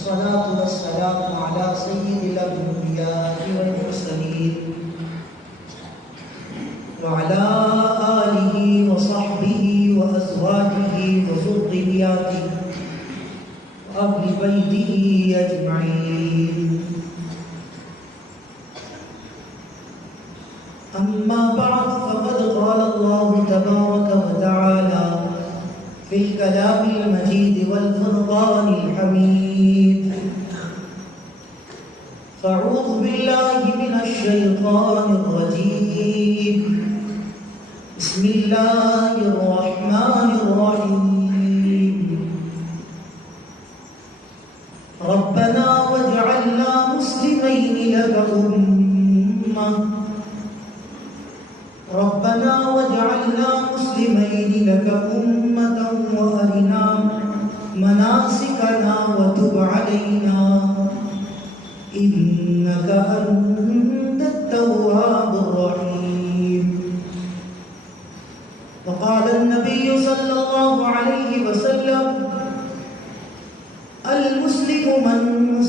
والصلاة والسلام على سيد الأنبياء والمرسلين وعلى آله وصحبه وأزواجه وذرياته وأهل بيته أجمعين. أما بعد فقد قال الله تبارك وتعالى في الكلام المجيد والفرقان الحميد: فأعوذ بالله من الشيطان الرجيم. بسم الله الرحمن الرحيم. ربنا واجعلنا مسلمين لك أمة ربنا واجعلنا مسلمين لك أمة وأرنا مناسكنا وتب علينا إنك أنت التواب الرحيم. وقال النبي صلى الله عليه وسلم: المسلم من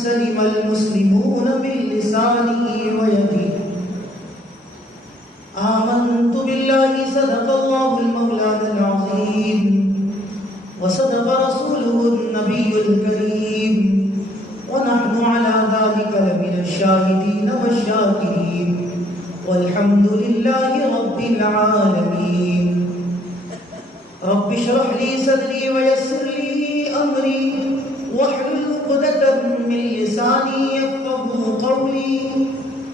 سلم المسلمون من لسانه ويده. آمنت بالله صدق الله المولانا العظيم وصدق رسوله النبي الكريم ونحن على ذلك لمن الشاهدين والشاكرين والحمد لله رب العالمين. رب اشرح لي صدري ويسر لي أمري واحلل عقدة من لساني يفقهوا قولي.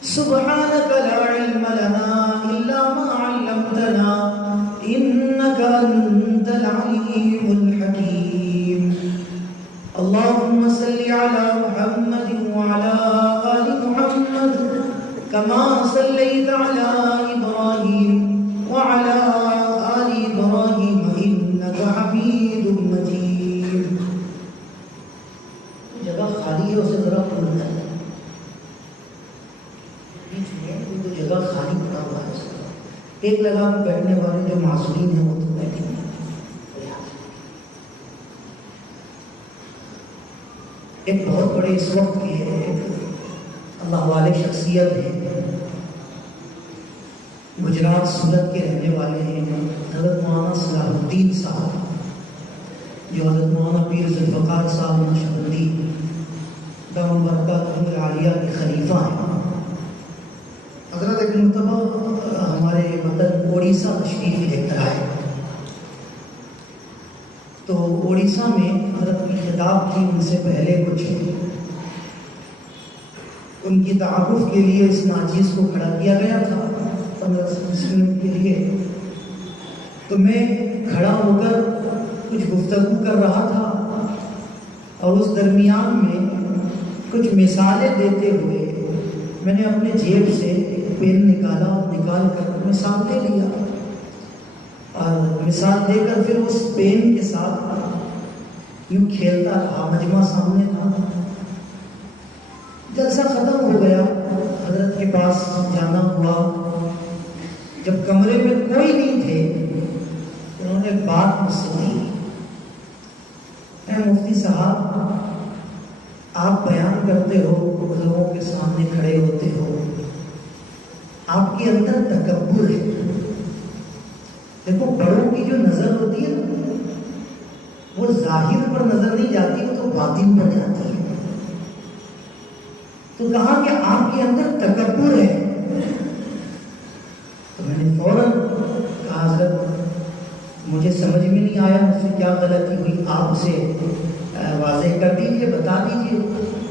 سبحانك لا علم لنا إلا ما علمتنا إنك أنت العليم الحكيم. اللهم صل على محمد وعلى آل محمد كما صليت على إبراهيم وعلى آل إبراهيم إنك حميد مجيد. جگہ خالی ہے اسے ذرا پورا ہے، تو جگہ خالی پڑا ہوا ہے. ایک لگا بیٹھنے والے جو معصومین ہیں وہ تو بیٹھے ہیں. ایک بہت بڑے اس وقت کے ایک اللہ والے شخصیت ہے، گجرات سورت کے رہنے والے ہیں، حضرت مولانا صلاح الدین صاحب، جو حضرت مولانا پیر ذوالفقار صاحب نقشبندی دامت برکاتہم العالیہ کے خلیفہ ہیں. حضرت ایک مرتبہ ہمارے وطن اڑیسہ تشریف لے کر آئے تو اڑیسہ میں حضرت کی خطاب تھی. ان سے پہلے کچھ ان کی تعارف کے لیے اس ناچیز کو کھڑا کیا گیا تھا 15-20 منٹ کے لیے. تو میں کھڑا ہو کر کچھ گفتگو کر رہا تھا اور اس درمیان میں کچھ مثالیں دیتے ہوئے میں نے اپنے جیب سے پین نکالا اور نکال کر مثال دے لیا اور مثال دے کر پھر اس پین کے ساتھ یوں کھیلتا رہا. مجمع سامنے تھا. جلسہ ختم ہو گیا، حضرت کے پاس جانا ہوا. جب کمرے میں کوئی نہیں تھے انہوں نے بات مجھ سے کی: اے مفتی صاحب، آپ بیان کرتے ہو، لوگوں کے سامنے کھڑے ہوتے ہو، آپ کے اندر تکبر ہے. دیکھو بڑوں کی جو نظر ہوتی ہے نا وہ ظاہر پر نظر نہیں جاتی، وہ تو باطن پر جاتی ہے. تو کہا کہ آپ کے اندر تکبر ہے. تو میں نے فوراً کہا: حضرت مجھے سمجھ میں نہیں آیا، مجھ سے کیا غلطی ہوئی، آپ اسے واضح کر دیجئے، بتا دیجئے،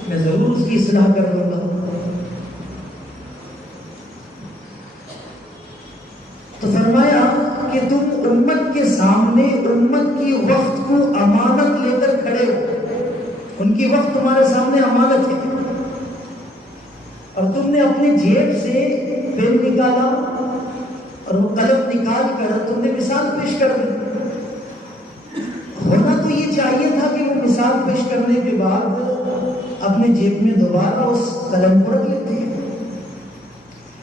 میں ضرور اس کی اصلاح کر لوں گا. تو فرمایا کہ تم امت کے سامنے امت کی وقت کو امانت لے کر کھڑے ہو. ان کی وقت تمہارے سامنے امانت ہے اور تم نے اپنے جیب سے پین نکالا اور وہ قلم نکال کر تم نے مثال پیش کر دی. ہونا تو یہ چاہیے تھا کہ وہ مثال پیش کرنے کے بعد اپنے جیب میں دوبارہ اس قلم کو رکھ لیتے ہیں،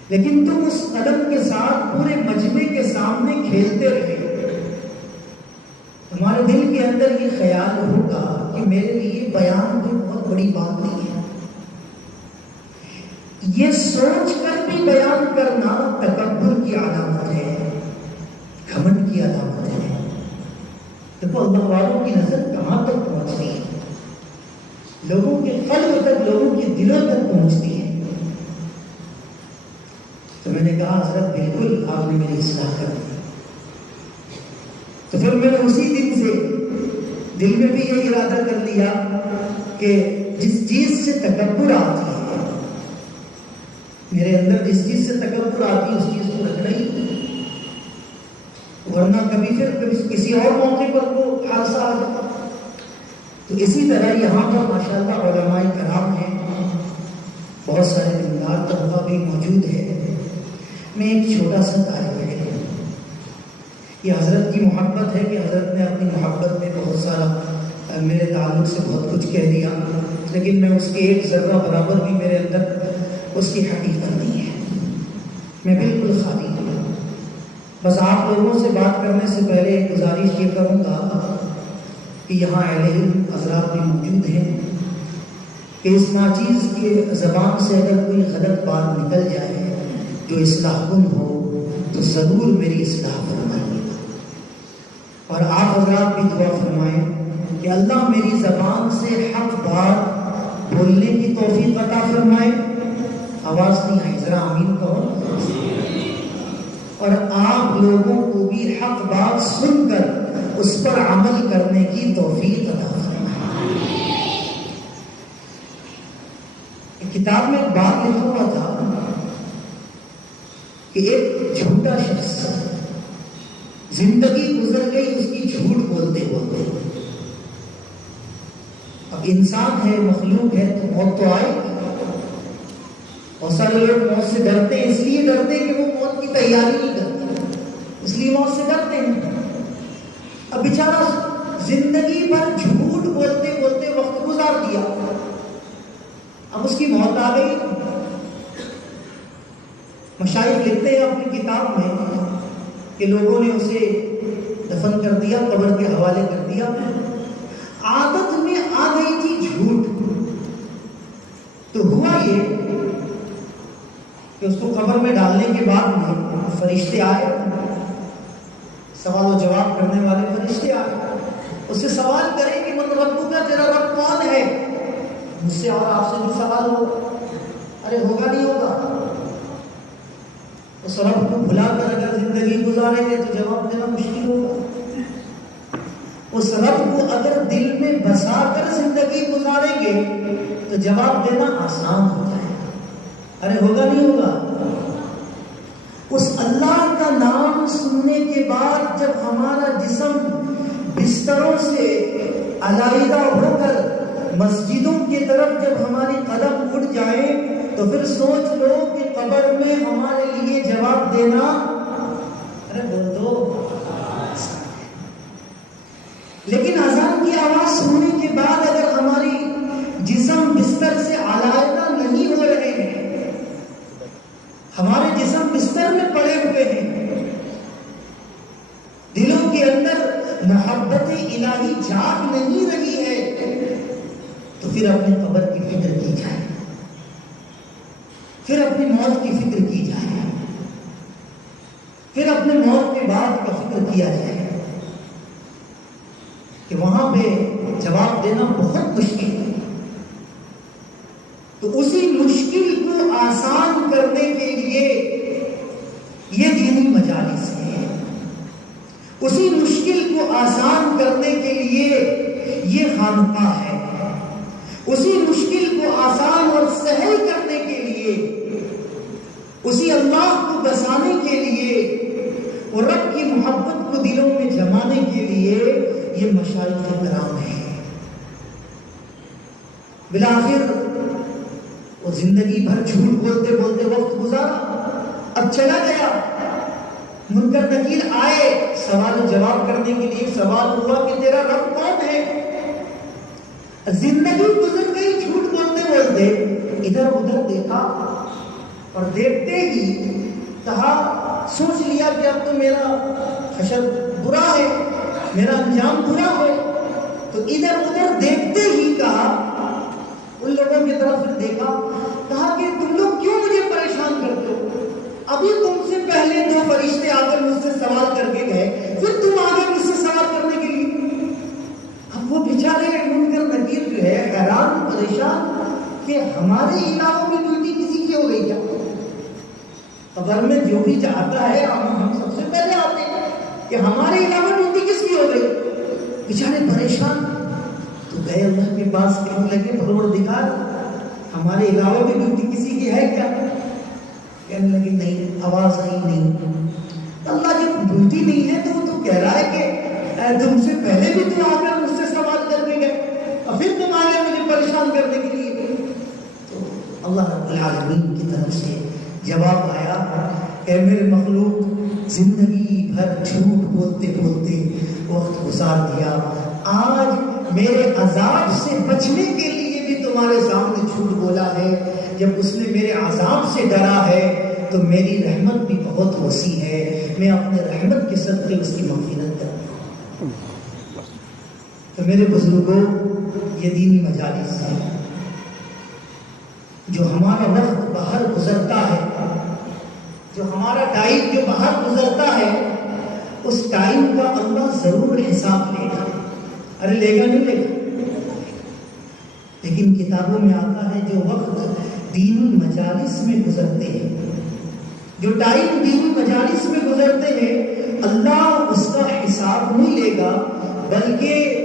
لیکن تم اس قلم کے ساتھ پورے مجمع کے سامنے کھیلتے رہے. تمہارے دل کے اندر یہ خیال ہوگا کہ میرے لیے بیان بھی بہت بڑی بات نہیں ہے. یہ سوچ کر بھی بیان کرنا تکبر کی علامت ہے، گھمنڈ کی علامت ہے. دیکھو اللہ والوں کی نظر کہاں تک پہنچتی ہے، لوگوں کے قلب تک، لوگوں کے دلوں تک پہنچتی ہے. تو میں نے کہا حضرت بالکل آپ نے میری اصلاح کر دی. تو پھر میں نے اسی دن سے دل میں بھی یہ ارادہ کر لیا کہ جس چیز سے تکبر آتی ہے، میرے اندر جس چیز سے تکبر آتی ہے اس چیز کو رکھنا ہی، ورنہ کبھی کسی اور موقع پر وہ حادثہ آ جاتا. تو اسی طرح یہاں پر ماشاءاللہ علماء کرام ہیں، بہت سارے دیندار طبقہ بھی موجود ہے. میں ایک چھوٹا سا طالب علم ہوں. یہ حضرت کی محبت ہے کہ حضرت نے اپنی محبت میں بہت سارا میرے تعلق سے بہت کچھ کہہ دیا، لیکن میں اس کے ایک ذرہ برابر بھی میرے اندر اس کی حقیقت نہیں ہے. میں بالکل خالی ہوں. بس آپ لوگوں سے بات کرنے سے پہلے ایک گزارش یہ کروں گا کہ یہاں اہل علم حضرات بھی موجود ہیں کہ اس ناچیز کے زبان سے اگر کوئی غلط بات نکل جائے جو اصلاح کن ہو تو ضرور میری اصلاح فرمائیے گا. اور آپ حضرات بھی دعا فرمائیں کہ اللہ میری زبان سے حق بات بولنے کی توفیق عطا فرمائے. آواز نہیں آئی، ذرا آمین کہو. اور آپ لوگوں کو بھی حق بات سن کر اس پر عمل کرنے کی توفیق عطا فرمائے. کتاب میں ایک بات لکھا ہوا تھا کہ ایک جھوٹا شخص زندگی گزر گئی اس کی جھوٹ بولتے بولتے. اب انسان ہے، مخلوق ہے، تو موت تو آئے گی. بہت سارے لوگ موت سے ڈرتے ہیں، اس لیے ڈرتے ہیں کہ وہ موت کی تیاری نہیں کرتے، اس لیے موت سے ڈرتے ہیں. اب بیچارہ زندگی بھر جھوٹ بولتے بولتے وقت گزار دیا، اب اس کی موت آ گئی. مشائخ لکھتے ہیں اپنی کتاب میں کہ لوگوں نے اسے دفن کر دیا، قبر کے حوالے کر دیا. عادت میں آ گئی تھی جھوٹ. تو ہوا یہ کہ اس کو قبر میں ڈالنے کے بعد میں فرشتے آئے، سوال و جواب کرنے والے فرشتے آئے، اس سے سوال کریں کہ من ربک کا، تیرا رب کون ہے؟ مجھ سے اور آپ سے بھی سوال ہو، ارے ہوگا نہیں ہوگا. اس رب کو بھلا کر اگر زندگی گزاریں گے تو جواب دینا مشکل ہوگا. اس رب کو اگر دل میں بسا کر زندگی گزاریں گے تو جواب دینا آسان ہو جائے گا. ارے ہوگا نہیں ہوگا. اس اللہ کا نام سننے کے بعد جب ہمارا جسم بستروں سے علیحدہ ہو کر مسجدوں کی طرف جب ہماری قدم اٹھ جائیں تو پھر سوچ لو کہ قبر میں ہمارے لیے جواب دینا، ارے بول دو. لیکن اذان کی آواز سننے کے بعد اگر ہماری جسم بستر سے علیحدہ نہیں ہو رہے ہیں، ہمارے جسم بستر میں پڑے ہوئے ہیں، دلوں کے اندر محبت الہی جاگ نہیں رہی ہے، تو پھر اپنی قبر کی فکر کی جائے، پھر اپنی موت کی فکر کی جائے، پھر اپنے موت کے بعد کا فکر کیا جائے کہ وہاں پہ جواب دینا بہت مشکل ہے. تو اسی مشکل کو آسان کرنے کے لیے یہ دینی مجالس ہے، اسی مشکل کو آسان کرنے کے لیے یہ خانقاہ ہے، اسی مشکل کو آسان اور سہل کرنے کے لیے، اسی اللہ کو بسانے کے لیے اور رب کی محبت کو دلوں میں جمانے کے لیے یہ مشائخ کرام ہے. بالآخر وہ زندگی بھر جھوٹ بولتے بولتے وقت گزارا، اب چلا گیا. منکر نکیر آئے سوال و جواب کرنے کے لیے. سوال ہوا کہ تیرا رب کون ہے؟ زندگی گزر گئی جھوٹ بولتے بولتے، ادھر ادھر دیکھا اور دیکھتے ہی کہا، سوچ لیا کہ اب تو میرا حشر برا ہے، میرا انجام برا ہے. تو ادھر ادھر دیکھتے ہی کہا لوگوں کی طرف دیکھا، کہا کہ تم لوگ کیوں مجھے پریشان کرتے ہو؟ ابھی تم سے پہلے 2 فرشتے آ کر مجھ سے سوال کر کے گئے، پھر تم آ گئے مجھ سے سوال کرنے کے لیے۔ اب وہ بیچارے منکر نکیر جو ہے حیران پریشان کہ ہمارے علاقوں میں ڈیوٹی کسی کی ہو گئی کیا؟ خبر میں جو بھی چاہتا ہے ہم سب سے پہلے آتے ہیں کہ ہمارے علاقہ ڈیوٹی کس کی ہو گئی؟ بیچارے پریشان تو گئے اللہ کے پاس، کہنے لگے پروردگار ہمارے علاوہ میں ڈیوٹی کسی کی ہے کیا؟ کہنے لگے نہیں، آواز آئی نہیں۔ اللہ جب ڈیوٹی نہیں ہے تو وہ تو کہہ رہا ہے کہ تم سے پہلے بھی تم آ کر مجھ سے سوال کر کے گئے اور پھر تم آ گئے مجھے پریشان کرنے کے لیے۔ تو اللہ رب العالمین کی طرف سے جواب آیا، اے میرے مخلوق، زندگی بھر جھوٹ بولتے بولتے وقت گزار دیا، آج میرے عذاب سے بچنے کے لیے بھی تمہارے سامنے جھوٹ بولا ہے۔ جب اس نے میرے عذاب سے ڈرا ہے تو میری رحمت بھی بہت وسیع ہے، میں اپنے رحمت کے صدقے اس کی مغفرت کرتا ہوں۔ تو میرے بزرگوں، یہ دینی مجالس ہے، جو ہمارا وقت باہر گزرتا ہے، جو ہمارا ٹائم جو باہر گزرتا ہے، اس ٹائم کا اللہ ضرور حساب لے گا۔ ارے لے گا نہیں لے گا؟ لیکن کتابوں میں آتا ہے جو وقت دینی مجالس میں گزرتے ہیں، جو ٹائم دینی مجالس میں گزرتے ہیں، اللہ اس کا حساب نہیں لے گا، بلکہ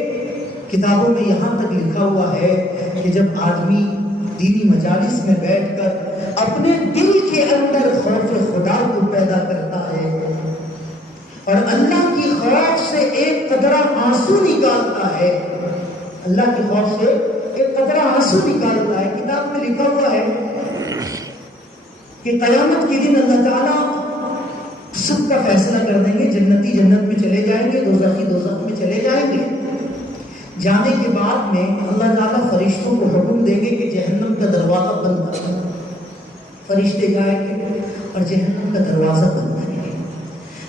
کتابوں میں یہاں تک لکھا ہوا ہے کہ جب آدمی دینی مجالس میں بیٹھ کر اپنے دل کے اندر خوف خدا کو پیدا کرتا ہے اور اللہ کی خوف سے ایک قطرہ آنسو نکالتا ہے، اللہ کے خوف سے ایک قطرہ آنسو نکالتا ہے، کتاب میں لکھا ہوا ہے کہ قیامت کے دن اللہ تعالیٰ سب کا فیصلہ کر دیں گے، جنتی جنت میں چلے جائیں گے، دوزخی دوزخ میں چلے جائیں گے۔ جانے کے بعد میں اللہ تعالیٰ فرشتوں کو حکم دیں گے کہ جہنم کا دروازہ بند کر دو۔ فرشتے جائیں گے اور جہنم کا دروازہ بند کریں گے۔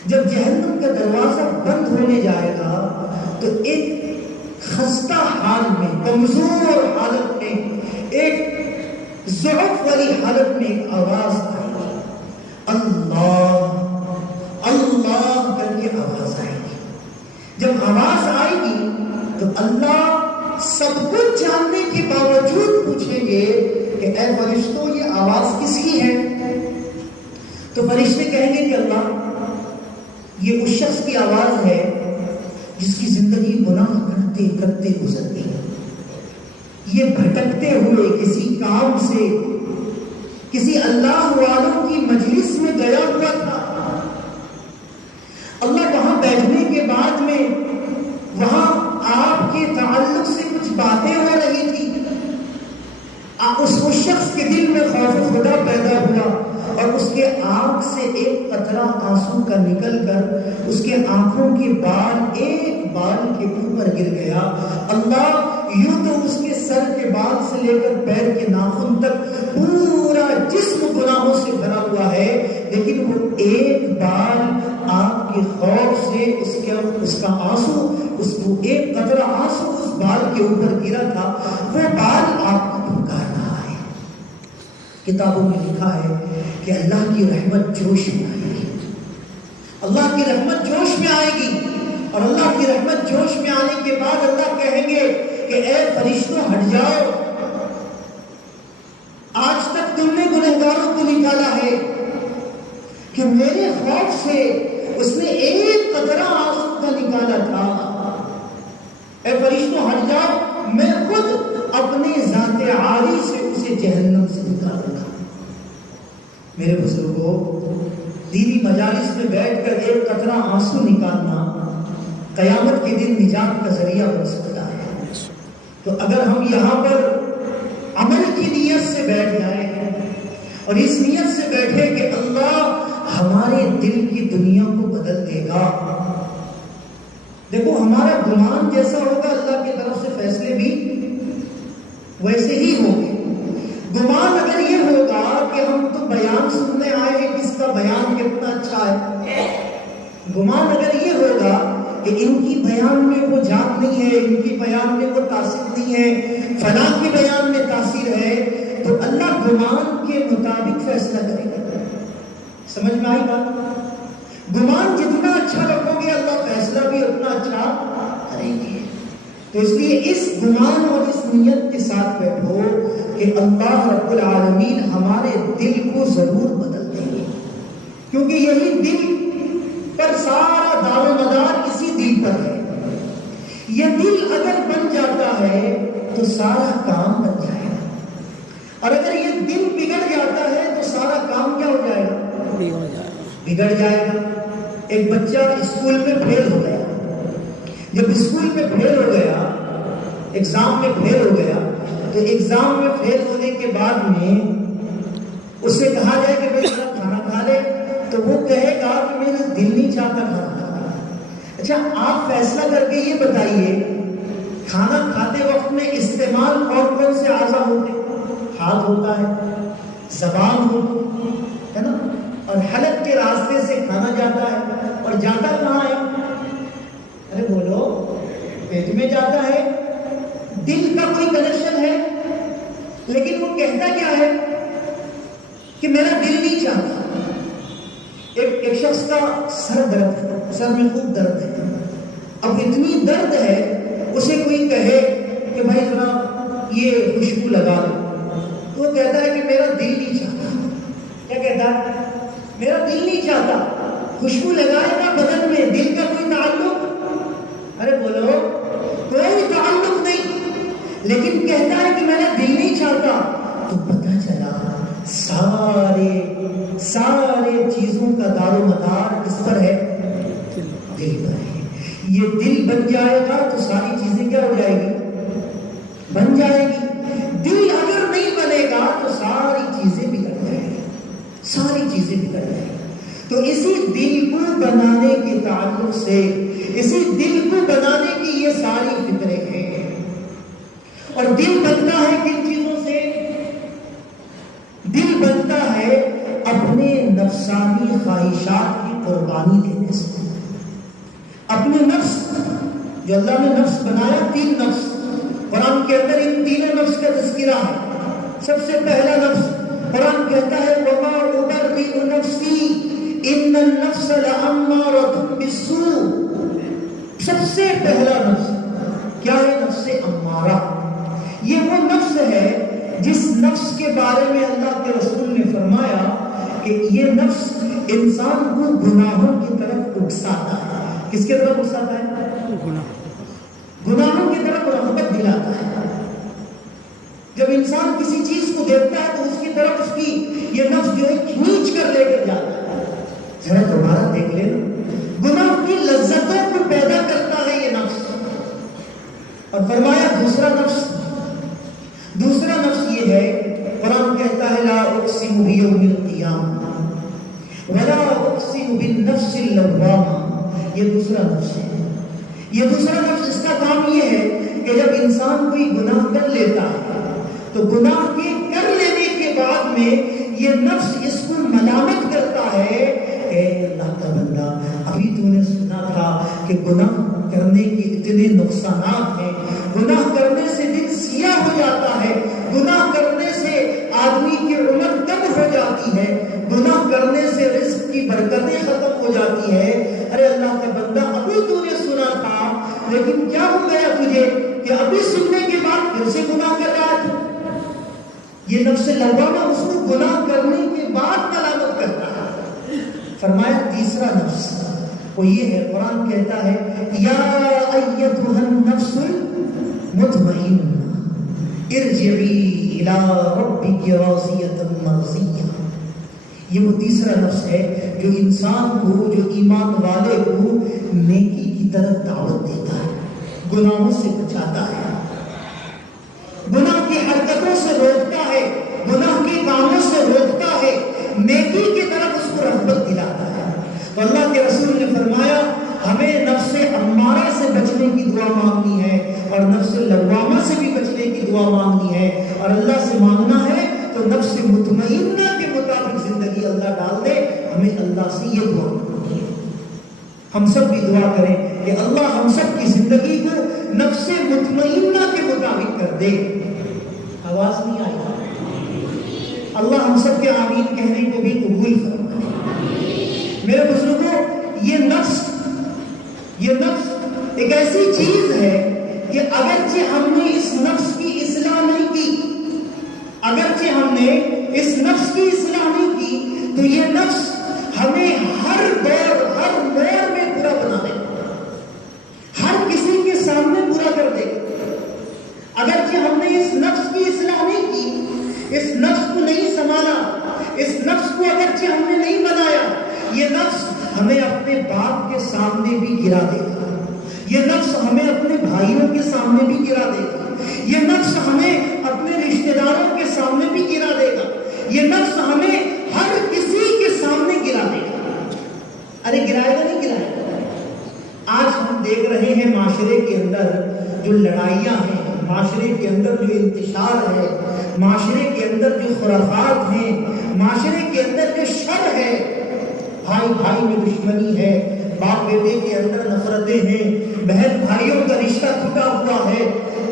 جب جہنم کا دروازہ بند ہونے جائے گا تو ایک خستہ حال میں، کمزور حالت میں، ایک ضعف والی حالت میں ایک آواز آئے گی، اللہ اللہ کر کے آواز آئے گی۔ جب آواز آئے گی تو اللہ سب کچھ جاننے کے باوجود پوچھیں گے کہ اے فرشتوں یہ آواز کس کی ہے؟ تو فرشتے کہیں گے کہ اللہ یہ اس شخص کی آواز ہے جس کی زندگی گناہ کرتے کرتے گزرتی ہے، یہ بھٹکتے ہوئے کسی کام سے کسی اللہ والوں کی مجلس میں گیا ہوا تھا، اللہ وہاں بیٹھنے کے بعد میں وہاں آپ کے تعلق سے کچھ باتیں ہو رہی تھی، اس شخص کے دل میں خوف خدا پیدا ہوا اور اس کے آنکھ سے ایک قطرہ آنسو کا نکل کر اس کے آنکھوں کے بال ایک بال کے اوپر گر گیا۔ اللہ یوں تو اس کے سر کے بال سے لے کر پیر کے ناخن تک پورا جسم گناہوں سے بھرا ہوا ہے، لیکن وہ ایک بال آپ کے خوف سے اس کا آنسو، اس کو ایک قطرہ آنسو اس بال کے اوپر گرا تھا، وہ بال آپ کو پکار رہا ہے۔ کتابوں میں لکھا ہے کہ اللہ کی رحمت جوش میں آئے گی، اللہ کی رحمت جوش میں آئے گی، اور اللہ کی رحمت جوش میں آنے کے بعد اللہ کہیں گے کہ اے فرشتوں ہٹ جاؤ، آج تک تم نے گنہگاروں کو نکالا ہے کہ میرے خوف سے اس نے ایک قطرہ آنسو کا نکالا تھا، اے فرشتوں ہٹ جاؤ، میں خود اپنے ذات عالی سے اسے جہنم سے نکالوں گا۔ میرے بزرگوں، دینی مجالس میں بیٹھ کر ایک قطرہ آنسو نکالنا قیامت کے دن نجات کا ذریعہ بن سکتا ہے۔ تو اگر ہم یہاں پر عمل کی نیت سے بیٹھ جائیں اور اس نیت سے بیٹھے کہ اللہ ہمارے دل کی دنیا کو بدل دے گا، دیکھو ہمارا گمان جیسا ہوگا اللہ کی طرف سے فیصلے بھی ویسے ہی ہوں گے۔ گمان اگر یہ ہوگا کہ ہم تو بیان سننے آئے ہیں، کس کا بیان کتنا اچھا ہے، گمان اگر یہ ہوگا کہ ان کی بیان میں وہ جات نہیں ہے، ان کی بیان میں وہ تاثیر نہیں ہے، فلاں کے بیان میں تاثیر ہے، تو اللہ گمان کے مطابق فیصلہ کرے گا۔ سمجھ میں آئی بات؟ گمان جتنا اچھا رکھو گے اللہ فیصلہ بھی اتنا اچھا کریں گے۔ تو اس لیے اس گمان اور اس نیت کے ساتھ بیٹھو کہ اللہ رب العالمین ہمارے دل کو ضرور بدل دیں گے، کیونکہ یہی دل پر سارا دار و مدار اسی دل پر ہے۔ یہ دل اگر بن جاتا ہے تو سارا کام بن جائے گا، اور اگر یہ دل بگڑ جاتا ہے تو سارا کام کیا ہو جائے گا؟ بگڑ جائے گا۔ ایک بچہ اسکول میں فیل ہو گیا، جب اسکول میں فیل ہو گیا، ایگزام میں فیل ہو گیا، تو ایگزام میں فیل ہونے کے بعد میں اس سے کہا جائے کہ بھائی ذرا کھانا کھا لے، تو وہ کہے گا کہ میرا دل نہیں چاہتا کھانا کھانا۔ اچھا آپ فیصلہ کر کے یہ بتائیے، کھانا کھاتے وقت میں استعمال کون سے اعضاء ہوتے؟ ہاتھ ہوتا ہے، زبان ہوتی ہے نا، اور حلق کے راستے سے کھانا جاتا ہے، اور جاتا کہاں ہے؟ ارے بولو، پیٹ میں جاتا ہے۔ دل کا کوئی کنیکشن ہے، لیکن وہ کہتا کیا ہے کہ میرا دل نہیں چاہتا۔ ایک شخص کا سر درد ہے، سر میں خوب درد ہے، اب اتنی درد ہے اسے کوئی کہے کہ بھائی ذرا یہ خوشبو لگا دو، تو وہ کہتا ہے کہ میرا دل نہیں چاہتا۔ کیا کہتا ہے؟ میرا دل نہیں چاہتا۔ خوشبو لگائے گا بدن میں، دل کا کوئی تعلق؟ ارے بولو، کوئی تعلق نہیں، لیکن کہتا ہے کہ میرا دل نہیں چاہتا۔ تو پتہ چلا سارے چیزوں کا دار و مدار کس پر ہے؟ دل پر ہے۔ یہ دل بن جائے گا تو ساری چیزیں کیا ہو جائے گی؟ بن جائے گی۔ دل اگر نہیں بنے گا تو ساری چیزیں بگڑ جائیں گی، ساری چیزیں بگڑ جائیں گی۔ تو اسی دل کو بنانے کے تعلق سے، اسی دل کو بنانے کی یہ ساری فکریں ہیں۔ اور دل بنتا ہے کن چیزوں سے؟ دل بنتا ہے اپنے نفسانی خواہشات کی قربانی دینے سے۔ اپنے نفس، جو اللہ نے نفس بنایا، 3 نفس، قرآن کے اندر ان 3 نفس کا تذکرہ ہے۔ سب سے پہلا نفس قرآن کہتا ہے وَمَا أُبَرِّئُ نَفْسِي إِنَّ النَّفْسَ لَأَمَّارَةٌ بِالسُّوءِ۔ سب سے پہلا نفس کیا ہے؟ نفس امارہ۔ یہ وہ نفس ہے جس نفس کے بارے میں اللہ کے رسول نے فرمایا کہ یہ نفس انسان کو گناہوں کی طرف اکساتا ہے۔ کس کی طرف اکساتا ہے؟ گناہوں کی طرف رغبت دلاتا ہے۔ جب انسان کسی چیز کو دیکھتا ہے تو اس کی طرف اس کی یہ نفس جو ہے کھینچ کر لے کر جاتا ہے۔ ذرا دوبارہ دیکھ لیں، گناہ کی لذتوں کو پیدا کرتا ہے یہ نفس۔ اور فرمایا دوسرا نفس یہ ہے، قرآن کہتا ہے لا اقسم بیوم القیامہ ولا اقسم بالنفس اللوامہ۔ یہ دوسرا نفس ہے۔ یہ دوسرا نفس، اس کا کام یہ ہے کہ جب انسان کوئی گناہ کر لیتا ہے تو گناہ کے کر لینے کے بعد میں یہ نفس اس کو ملامت کرتا ہے، اے اللہ کا بندہ، ابھی تو نے سنا تھا کہ گناہ کرنے کے اتنے نقصانات ہیں، گناہ کرنے سے دل سیاہ ہو جاتا ہے، گناہ کرنے سے آدمی کی عمر کم ہو جاتی ہے، گناہ کرنے سے رزق کی برکتیں ختم ہو جاتی ہے۔ ارے اللہ کا بندہ، ابھی تو نے سنا تھا، لیکن کیا ہو گیا تجھے کہ ابھی سننے کے بعد پھر سے گناہ کر رہا ہے؟ یہ نفس لوامہ اس کو گناہ کرنے کے بعد ملامت کرتا ہے۔ فرمایا تیسرا نفس وہ یہ ہے، قرآن کہتا ہے یا ایتھا النفس المطمئنہ ارجعی الی ربک راضیۃ مرضیہ۔ یہ وہ تیسرا نفس ہے جو انسان کو، جو ایمان والے کو نیکی کی طرف دعوت دیتا ہے، گناہوں سے بچاتا ہے، گناہ کی حرکتوں سے روکتا ہے، گناہ کے کاموں سے روکتا ہے، نیکی کی طرف اس کو رغبت دلاتا ہے۔ تو اللہ کے رسول نے فرمایا ہمیں نفس امارہ سے بچنے کی دعا مانگنی ہے، اور نفس لوامہ سے بھی بچنے کی دعا مانگنی ہے، اور اللہ سے مانگنا ہے تو نفس مطمئنہ کے مطابق زندگی اللہ ڈال دے۔ ہمیں اللہ سے یہ دعا مانگنی ہے۔ ہم سب بھی دعا کریں کہ اللہ ہم سب کی زندگی کو نفس مطمئنہ کے مطابق کر دے. آواز نہیں آئی؟ اللہ ہم سب کے آمین کہنے کو بھی قبول فرمائے. میرے بزرگوں، یہ نفس ایک ایسی چیز ہے کہ اگرچہ ہم نے اس نفس کی اصلاح نہیں کی، اگرچہ ہم نے اس نفس کی اصلاح نہیں کی، تو یہ نفس ہمیں ہر دور ہر موڑ میں برا بنا دے، ہر کسی کے سامنے برا کر دے. اگرچہ ہم نے اس نفس کی اصلاح نہیں کی، اس نفس کو نہیں سنبھالا، اس نفس کو اگرچہ ہم نے نہیں بنایا، یہ نفس ہمیں اپنے باپ کے سامنے بھی گرا دے گا، یہ نفس ہمیں اپنے بھائیوں کے سامنے بھی گرا دے گا، یہ نفس ہمیں اپنے رشتہ داروں کے سامنے بھی گرا دے گا، یہ نفس ہمیں ہر کسی کے سامنے گرا دے گا. ارے گرائے گا نہیں گرائے گا؟ آج ہم دیکھ رہے ہیں معاشرے کے اندر جو لڑائیاں ہیں، معاشرے کے اندر جو انتشار ہے، معاشرے کے اندر جو خرافات ہیں، معاشرے کے اندر جو شر ہے، بھائی بھائی میں دشمنی ہے، باپ بیٹے کے اندر نفرتیں ہیں، بہن بھائیوں کا رشتہ ٹوٹا ہوا ہے،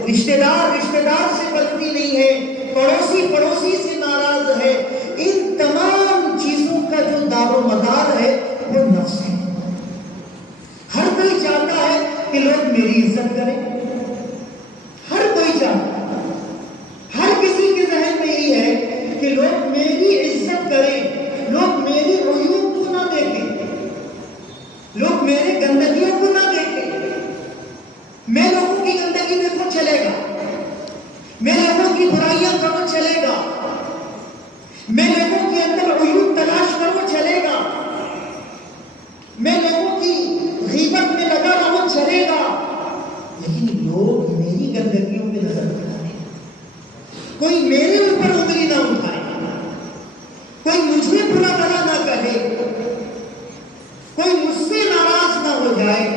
رشتہ دار سے بلتی نہیں ہے، پڑوسی سے ناراض ہے. ان تمام چیزوں کا جو دار و مدار ہے وہ نفس ہے. ہر کوئی چاہتا ہے کہ لوگ میری عزت کریں، ہر کوئی چاہتا ہے، ہر کسی کے ذہن میں یہی ہے کہ لوگ میری عزت کریں، لوگ میری عیوب کو نہ دیکھیں، لوگ میرے گندگیوں کو نہ دیکھیں. میں لوگوں کی گندگی دیکھو چلے گا، میں لوگوں کی برائیاں کرو چلے گا، میں لوگوں کے اندر عیوب تلاش کرو چلے گا، میں لوگوں کی غیبت میں لگا رہو چلے گا، لیکن لوگ میری گندگیوں پہ نظر ڈالیں، کوئی میرے اوپر انگلی نہ اٹھائے، کوئی مجھے برا بھلا نہ کہے، کوئی مجھ سے ناراض نہ ہو جائے.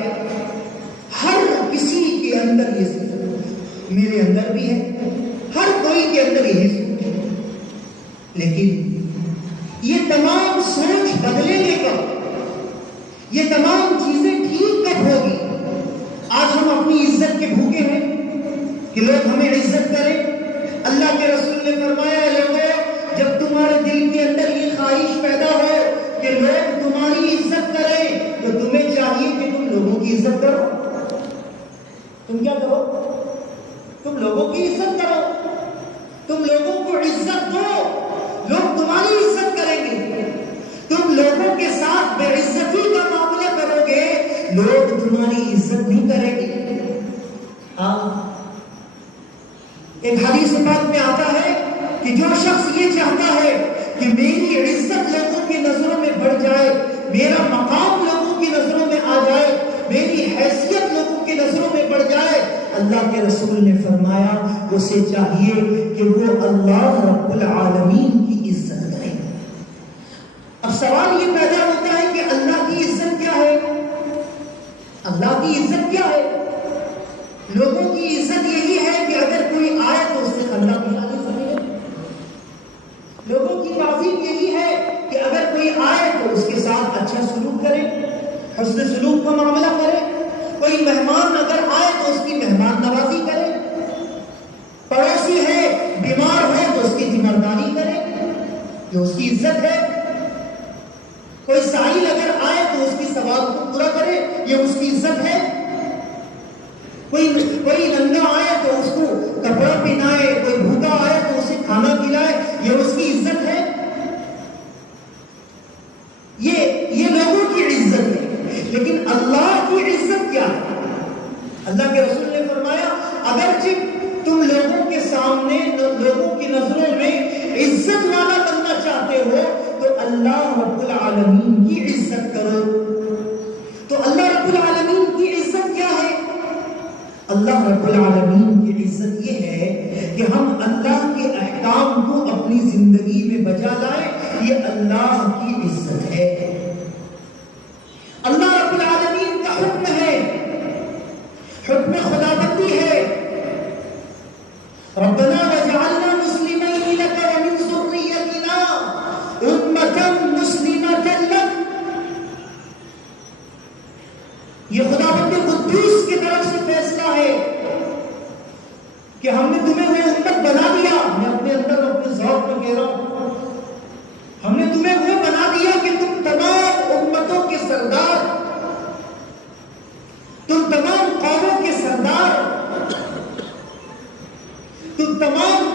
ہر کسی کے اندر یہ سوچ، میرے اندر بھی ہے، ہر کوئی کے اندر یہی سوچ ہے. لیکن یہ تمام سوچ بدلیں گے کب؟ یہ تمام چیزیں ٹھیک کب ہوگی؟ آج ہم اپنی عزت کے بھوکے ہیں کہ لوگ ہمیں عزت کریں. اللہ کے رسول نے فرمایا، لوگوں جب تمہارے دل کے اندر یہ خواہش پیدا ہو کہ لوگ تمہاری عزت کریں، تو تمہیں چاہیے کہ تم لوگوں کی عزت کرو. تم کیا کرو؟ تم لوگوں کی عزت کرو، تم لوگوں کو عزت دو، لوگ تمہاری عزت کریں گے. تم لوگوں کے ساتھ بے عزتی کا معاملہ کرو گے، لوگ تمہاری عزت نہیں کریں گے. ایک حدیث پاک میں آتا ہے کہ جو شخص یہ چاہتا ہے کہ میری عزت لوگوں کی نظروں میں بڑھ جائے، میرا مقام لوگوں کی نظروں میں آ جائے، میری حیثیت لوگوں کی نظروں میں بڑھ جائے، اللہ کے رسول نے فرمایا اسے چاہیے کہ وہ اللہ رب العالمین کی عزت کرے. اب سوال یہ پیدا ہوتا ہے کہ اللہ کی عزت کیا ہے؟ اللہ کی عزت کیا ہے؟ لوگوں کی عزت یہی ہے کہ اگر کوئی آئے تو اس سے اللہ کی شان سمجھے. لوگوں کی تعظیم یہی ہے کہ اگر کوئی آئے تو اس کے ساتھ اچھا سلوک کرے، حسن سلوک کا معاملہ کرے. کوئی مہمان اگر آئے تو اس کی مہمان نوازی کرے. پڑوسی ہے بیمار ہے تو اس کی تیمارداری کرے، یہ اس کی عزت ہے. کوئی سائل اگر آئے تو اس کی ثواب کو پورا کرے، یہ اس کی عزت ہے. کوئی ننگا آئے تو اس کو کپڑا پہنائے، کوئی بھوکا آئے تو اسے کھانا کھلائے، یہ اس کی عزت ہے. یہ لوگوں کی عزت ہے. لیکن اللہ کی عزت کیا ہے؟ اللہ کے رسول نے فرمایا اگرچہ تم لوگوں کے سامنے لوگوں کی نظروں میں عزت والا بننا چاہتے ہو تو اللہ رب العالمین کی عزت کرو. تو اللہ رب العالمین کی عزت کیا ہے؟ اللہ رب العالمین کی عزت یہ ہے کہ ہم اللہ کے احکام کو اپنی زندگی میں بجا لائیں. یہ اللہ کی عزت ہے. اللہ رب العالمین کا حکم ہے، حکم خداوندی ہے. ربنا وجعلنا مسلمین لک ومن ذریتنا امة مسلمة لک. یہ خداوند تو تمام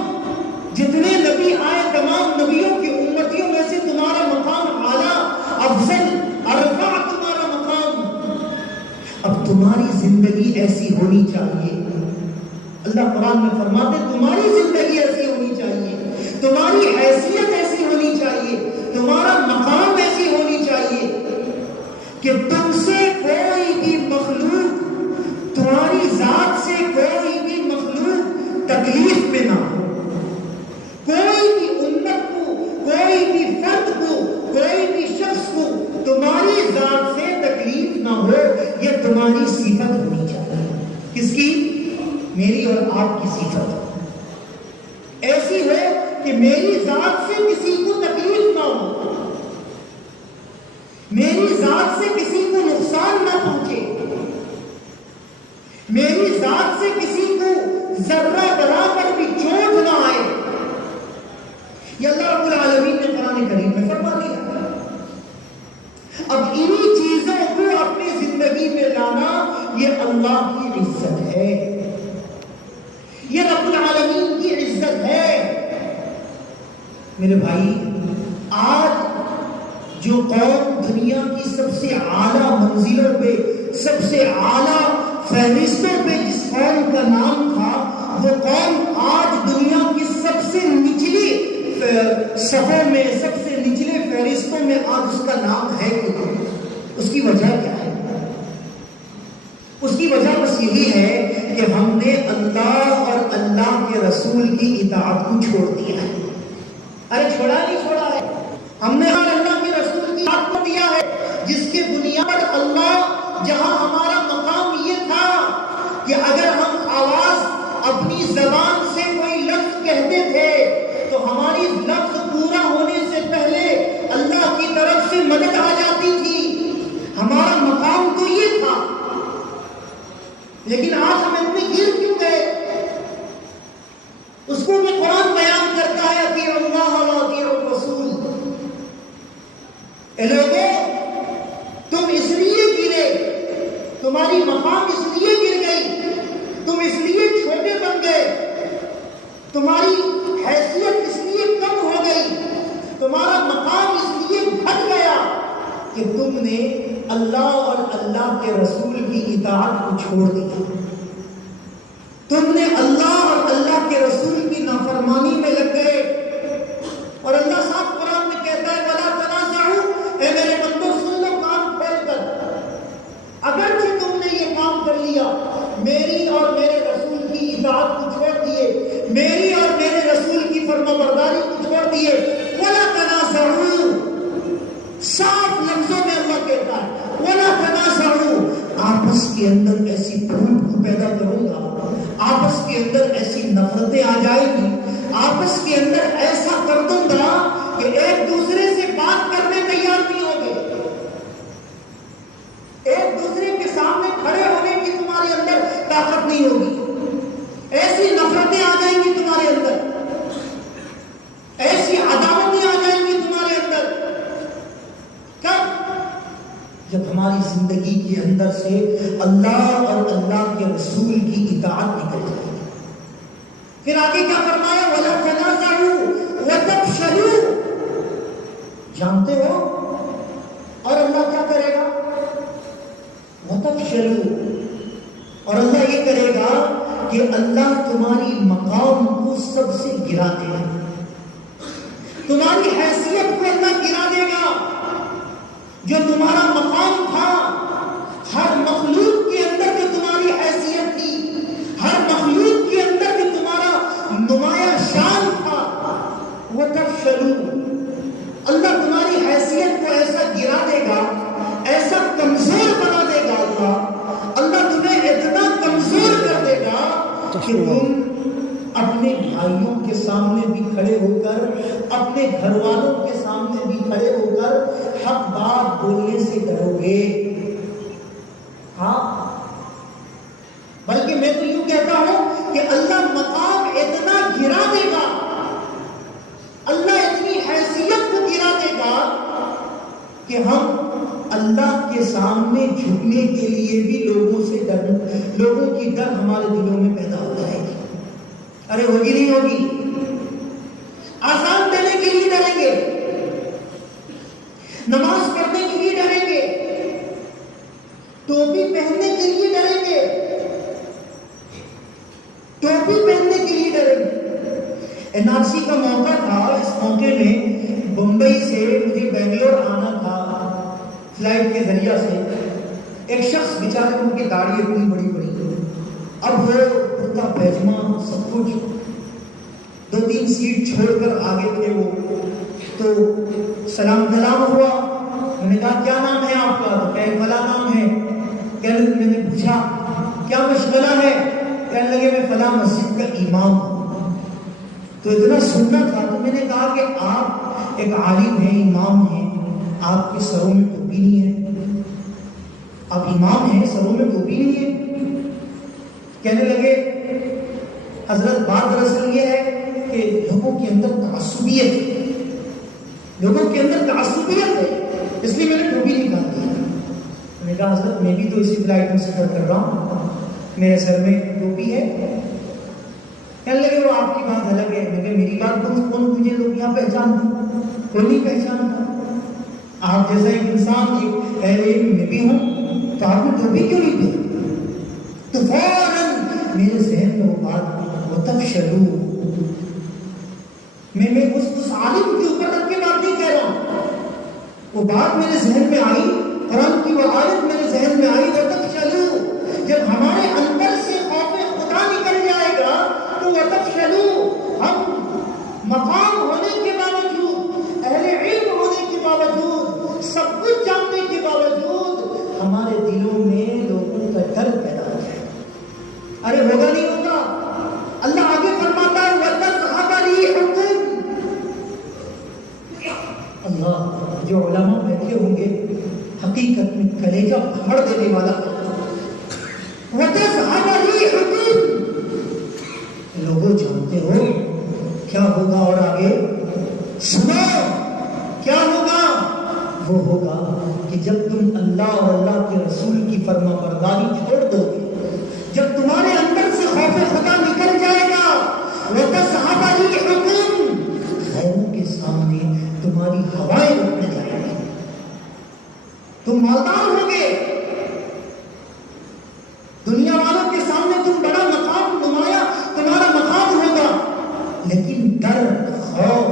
جتنے نبی آئے تمام نبیوں کی امتیوں میں سے تمہارا مقام اعلیٰ افضل ارفع تمہارا مقام. اب تمہاری زندگی ایسی ہونی چاہیے. اللہ قرآن میں فرماتے تمہاری زندگی ایسی ہونی چاہیے, تمہاری حیثیت ایسی ہونی چاہیے, تمہارا مقام ایسی ہونی چاہیے کہ تم سے کوئی بھی مخلوق, تمہاری ذات سے کوئی بھی مخلوق تکلیف میں نہ ہو. کوئی بھی امت کو, کوئی بھی فرد کو, کوئی بھی شخص کو تمہاری ذات سے تکلیف نہ ہو. یہ تمہاری صفت ہونی چاہیے. کس کی؟ میری اور آپ کی صفت ایسی ہو کہ میری ذات سے کسی کو تکلیف نہ ہو, میری ذات سے کسی کو نقصان نہ پہنچے, میری ذات سے کسی کو ذرہ برابر بھی چوٹ نہ آئے. یہ اللہ رب العالمین نے قرآن کریم میں فرما دیا. اب انہی چیزوں کو اپنی زندگی میں لانا یہ اللہ کی عزت ہے, یہ رب العالمین کی عزت ہے. میرے بھائی, آج جو قوم دنیا کی سب سے اعلیٰ منزلوں پہ, سب سے اعلیٰ فہرستوں پہ جس قوم کا نام تھا, وہ قوم آج دنیا کی سب سے نچلی صفوں میں, سب سے نچلے فہرستوں میں آج اس کا نام ہے کیوں؟ اس کی وجہ کیا ہے؟ اس کی وجہ بس یہی ہے کہ ہم نے اللہ اور اللہ کے رسول کی اطاعت کو چھوڑ دیا ہے. ارے چھوڑا نہیں چھوڑا ہے, ہم نے اللہ کے رسول کی اطاعت کو دیا ہے, جس کے بنیاد پر اللہ, جہاں ہمارا مقام یہ تھا کہ اگر ہم آواز اپنی زبان سے کوئی لفظ کہتے تھے تو ہماری لفظ پورا ہونے سے پہلے اللہ کی طرف سے مدد آ جاتی تھی. ہمارا مقام تو یہ تھا, لیکن آج ہم اتنے گر کیوں گئے؟ اس کو بھی قرآن بیان کرتا ہے اطیعوا اللہ و اطیعوا الرسول. اے لوگوں, تم اس لیے گرے, تمہاری مقام اس لیے گر گئی, تم اس لیے چھوٹے بن گئے, تمہاری حیثیت اس لیے کم ہو گئی, تمہارا مقام اس لیے گھٹ گیا کہ تم نے اللہ اور اللہ کے رسول کی اطاعت کو چھوڑ دیا. تم نے اللہ اور اللہ کے رسول کی نافرمانی میں لگ گئے. اور اللہ صاحب قرآن میں کہتا ہے وَلَا تَنَازَعُوا, اے میرے بندو سن لو کان کھول کر. اگرچہ تم نے یہ کام کر لیا, میری اور میرے رسول کی اطاعت کو چھوڑ دیے, میری اور میرے رسول کی فرمانبرداری کو چھوڑ دیے, وَلَا تَنَازَعُوا, صاف لفظوں میں اللہ کہتا ہے وَلَا تَنَازَعُوا, آپس کے اندر ایسی پھوٹ کو پیدا کروں گا, آپس کے اندر ایسی نفرتیں آ جائیں گی, آپس کے اندر ایسا کر دوں گا کہ ایک دوسرے سے بات کرنے تیار نہیں ہوگے, ایک دوسرے کے سامنے کھڑے ہونے کی تمہارے اندر طاقت نہیں ہوگی, ایسی نفرتیں آ جائیں گی تمہارے اندر, ایسی عداوتیں آ جائیں گی تمہارے اندر. کب؟ جب ہماری زندگی کے اندر سے اللہ اور اللہ کے رسول کی اطاعت نکل جائے گی. پھر آگے کیا فرمایا وَلَا تَنَازَعُوا وَتَفْشَلُوا, جانتے ہو اور اللہ کیا کرے گا؟ وَتَفْشَلُوا, اور اللہ یہ کرے گا کہ اللہ تمہاری مقام کو سب سے گرا دے گا, تمہاری حیثیت کو اللہ گرا دے گا. جو تمہارا مقام تھا, ہر مخلوق کے اندر جو تمہاری حیثیت تھی, ہر مخلوق کے اندر جو تمہارا نمایاں شان تھا, وَتَفْشَلُوا, اللہ تمہاری حیثیت کو ایسا گرا دے گا, ایسا کمزور بنا دے گا. اللہ تمہیں اتنا کمزور کر دے گا کہ تم اپنے بھائیوں کے سامنے بھی کھڑے ہو کر, اپنے گھر والوں کے سامنے بھی کھڑے ہو کر حق بات بولنے سے ڈرو گے. ہاں, بلکہ میں تو یوں کہتا ہوں کہ اللہ مقام اتنا گرا دے گا, اللہ اتنی حیثیت کو گرا دے گا کہ ہم اللہ کے سامنے جھکنے کے لیے بھی لوگوں کی ڈر ہمارے دلوں میں پیدا ہو جائے گی. ارے ہوگی نہیں ہوگی. آزان دینے کے لیے ڈریں گے, نماز پڑھنے کے لیے ڈریں گے, ٹوپی پہننے کے لیے ڈریں گے, ٹوپی پہننے کے لیے ڈریں گے. NRC کا موقع تھا, اس موقع میں بمبئی سے مجھے بنگلور آنا تھا فلائٹ کے ذریعہ سے. ایک شخص بیچارے ان کی داڑھی اتنی بڑی بڑی, اب وہ کرتا پیجامہ سب کچھ, 2-3 سیٹ چھوڑ کر آگے تھے وہ. تو سلام کلام ہوا, میں نے کہا کیا نام ہے آپ کا؟ تو کہے فلاں نام ہے. میں نے پوچھا کیا مشغلہ ہے؟ کہنے لگے میں فلاں مسجد کا امام ہوں. تو اتنا سننا تھا تو میں نے کہا کہ آپ ایک عالم ہیں, امام ہیں, آپ کے سروں میں ٹوپی نہیں ہے. آپ امام ہیں, سروں میں ٹوپی نہیں ہے. کہنے لگے حضرت بات دراصل یہ ہے کہ لوگوں کے اندر تعصبیت ہے, لوگوں کے اندر تعصبیت ہے, اس لیے میں نے ٹوپی نکال دی. میں نے کہا حضرت میں بھی تو اسی فلائٹ میں سفر کر رہا ہوں, میرے سر میں ٹوپی ہے. کہنے لگے وہ آپ کی بات الگ ہے. میں کہ میری بات کون مجھے لوگ یہاں پہچانتے؟ کوئی نہیں پہچانتا. آپ جیسا ایک انسان, ایک اہل علم میں بھی ہوں, تو آپ نے ٹوپی کیوں نہیں پہنی؟ تو فوراً میرے ذہن میں وہ بات وتفشلوا, میں اس عالم کے اوپر رکھ کے بات نہیں کہہ رہا ہوں, وہ بات میرے ذہن میں آئی, قرآن کی وہ آیت میرے ذہن میں آئی وتفشلوا. جب ہمارے اندر سے خوف خدا نکل جائے گا تو وتفشلوا, ہم مقام ہونے کے باوجود, اہل علم ہونے کے باوجود, سب کچھ جاننے کے باوجود, ہمارے دلوں میں لوگوں کا ڈر پیدا ہو جائے. ارے ہوگا نہیں ہوگا. اللہ آگے فرماتا ہے وَتَذْهَبَ رِيحُكُمْ. اللہ, جو علماء بیٹھے ہوں گے حقیقت میں کلیجہ پھاڑ دینے والا. وَتَذْهَبَ رِيحُكُمْ, لوگوں جانتے ہو کیا ہوگا؟ اور آگے سنو کیا ہوگا. وہ ہوگا کہ جب تم اللہ اور اللہ کے رسول کی فرما برداری چھوڑ دو گے, جب تمہارے اندر سے خوف خدا نکل جائے گا, وَتَذْهَبَ رِيحُكُمْ, غیروں کے سامنے تمہاری ہوائیں اٹھنے جائیں گی, تم مالدار ہوگے, دنیا والوں کے سامنے تم بڑا مقام نمایاں تمہارا مقام ہوگا, لیکن ڈر, خوف,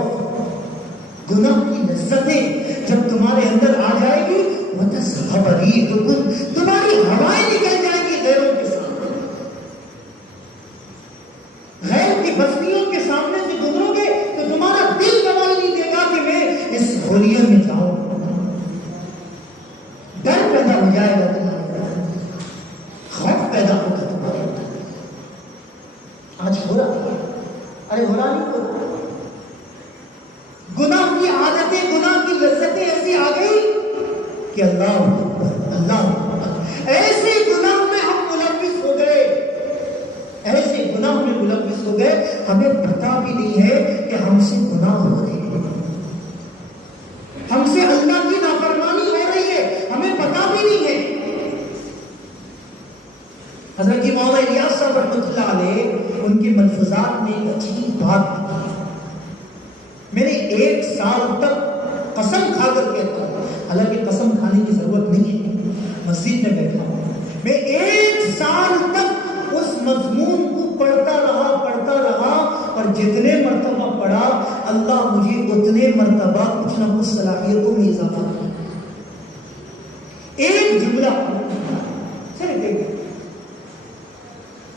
گناہ کی لذتیں جب تمہارے اندر آ جائے گی, وَتَذْهَبَ رِيحُكُمْ, تمہاری ہوائیں نکل جائیں گی غیروں کے سامنے. غیر کی بستیوں کے سامنے سے گزرو گے تو تمہارا دل گواہی نہیں دے گا کہ میں اس ہولیے میں جاؤں. ڈر پیدا ہو جائے گا تمہارے اندر, خوف پیدا ہوگا تمہارے اندر. آج ہو رہا ہے, ارے ہو رہا نہیں ہو رہا. گناہ کی عادتیں, گناہ کی لذتیں ایسی آ گئی کہ اللہ اللہ, ایسے گناہ میں ہم ملوث ہو گئے, ایسے گناہ میں ملوث ہو گئے, ہمیں پتہ بھی نہیں ہے کہ ہم سے گناہ ہو رہے ہیں, ہم سے اللہ کی نافرمانی ہو رہی ہے, ہمیں پتہ بھی نہیں ہے. حضرت مولانا الیاس صاحب رحمۃ اللہ علیہ, ان کے ملفوظات میں ایک عجیب بات لکھی. میں نے 1 سال تک قسم کھا کر کہتا ہوں, حالانکہ قسم کھانے کی ضرورت نہیں ہے, مسجد میں بیٹھا ہوں, میں 1 سال تک اس مضمون کو پڑھتا رہا, اور جتنے مرتبہ پڑھا اللہ مجھے اتنے مرتبہ کچھ نہ کچھ صلاحیتوں میں اضافہ کیا. ایک جملہ صرف ایک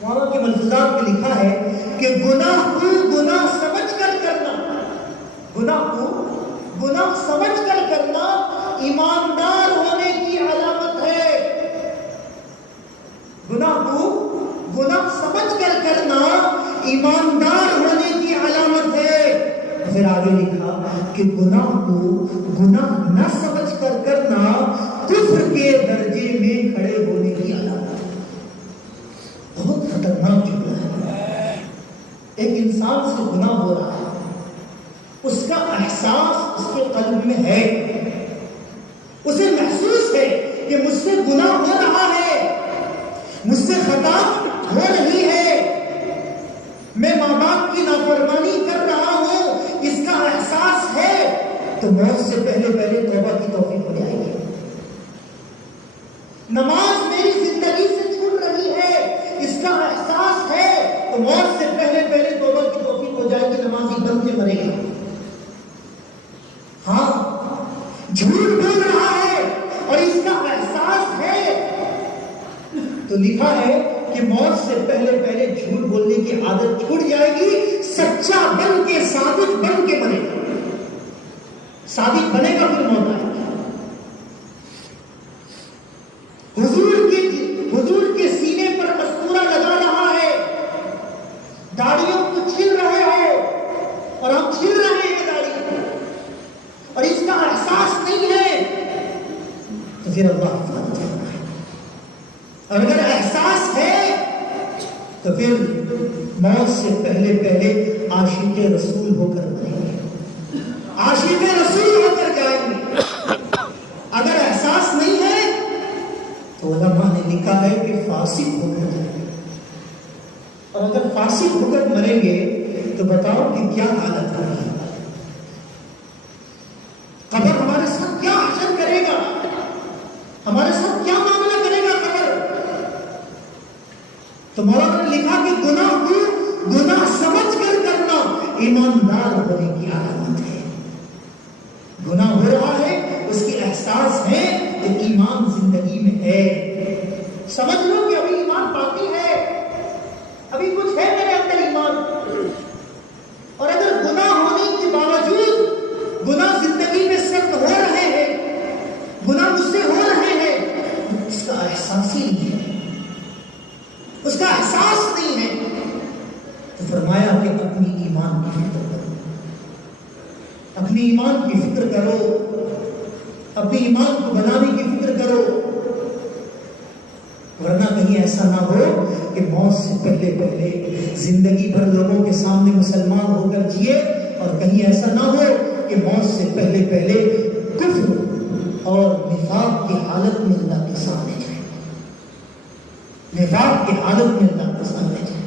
مولانا کے ملفوظات میں لکھا ہے کہ گناہ کو گناہ سمجھ کر کرنا, گناہ کو گناہ سمجھ کر کرنا ایماندار ہونے کی علامت ہے. گناہ کو گناہ سمجھ کر کرنا ایماندار ہونے کی علامت ہے. پھر آگے لکھا کہ گناہ کو گناہ نہ سمجھ کر کرنا کفر کے درجے میں کھڑے ہونے کی علامت ہے. بہت خطرناک جملہ ہے. ایک انسان سے گناہ ہو رہا ہے, اس کا احساس اس کے قلب میں ہے, اسے محسوس ہے کہ مجھ سے گناہ ہو رہا ہے, مجھ سے خطا ہو رہی ہے, میں ماں باپ نافرمانی کر رہا ہوں اس کا احساس ہے تو موت سے پہلے پہلے توبہ کی توفیق ہو جائے گی. نماز میری زندگی سے چھوٹ رہی ہے اس کا احساس ہے تو موت سے پہلے پہلے توبہ کی توفیق ہو جائے گی. نمازی دم کے مرے گا. ہاں جھوٹ بول رہا ہے اور اس کا احساس ہے تو لکھا ہے کہ موت سے پہلے پہلے جھوٹ بولنے کی عادت چھوٹ جائے گی. سچا بن کے صادق بن کے مرے گا. صادق بنے گا پھر موت آئے گی. حضور کے سینے پر مستورہ لگا رہا ہے, داڑھیوں کو چھل رہے ہو اور ہم چھل رہے ہیں داڑھی اور اس کا احساس نہیں ہے تو پھر اللہ حفاظت کرنا ہے. اور اگر احساس ہے تو پھر موت سے پہلے پہلے عاشق رسول ہو کر مریں گے, عاشق رسول ہو کر جائیں گے. اگر احساس نہیں ہے تو علماء نے لکھا ہے کہ فاسق ہو کر جائیں گے. اور اگر فاسق ہو کر مریں گے تو بتاؤ کہ کیا حالت ہوگی. قبر ہمارے ساتھ کیا حشر کرے گا, ہمارے ساتھ کیا معاملہ کرے گا قبر. تو مولانا نے لکھا کہ گناہ کو گناہ سمجھ کر کرنا ایماندار ہونے کی علامت ہے. گناہ ہو رہا ہے اس کی احساس ہے کہ ایمان زندگی میں ہے. سمجھ لو کہ ابھی ایمان باقی ہے, ابھی کچھ ہے میرے اندر ایمان. اور اگر گناہ ہونے کے باوجود گناہ زندگی میں سخت ہو رہے ہیں, گناہ مجھ سے ہو رہے ہیں, اس کا احساس ہی نہیں ہے, اس کا احساس نہیں ہے تو فرمایا کہ اپنی ایمان کی فکر کرو, اپنی ایمان کی فکر کرو, اپنی ایمان کو بنانے کی فکر کرو. ورنہ کہیں ایسا نہ ہو کہ موت سے پہلے پہلے زندگی بھر لوگوں کے سامنے مسلمان ہو کر جیے اور کہیں ایسا نہ ہو کہ موت سے پہلے پہلے کفر اور نفاق کی حالت میں اللہ کے سامنے جائے, نفاق کی حالت میں اللہ کے سامنے جائے.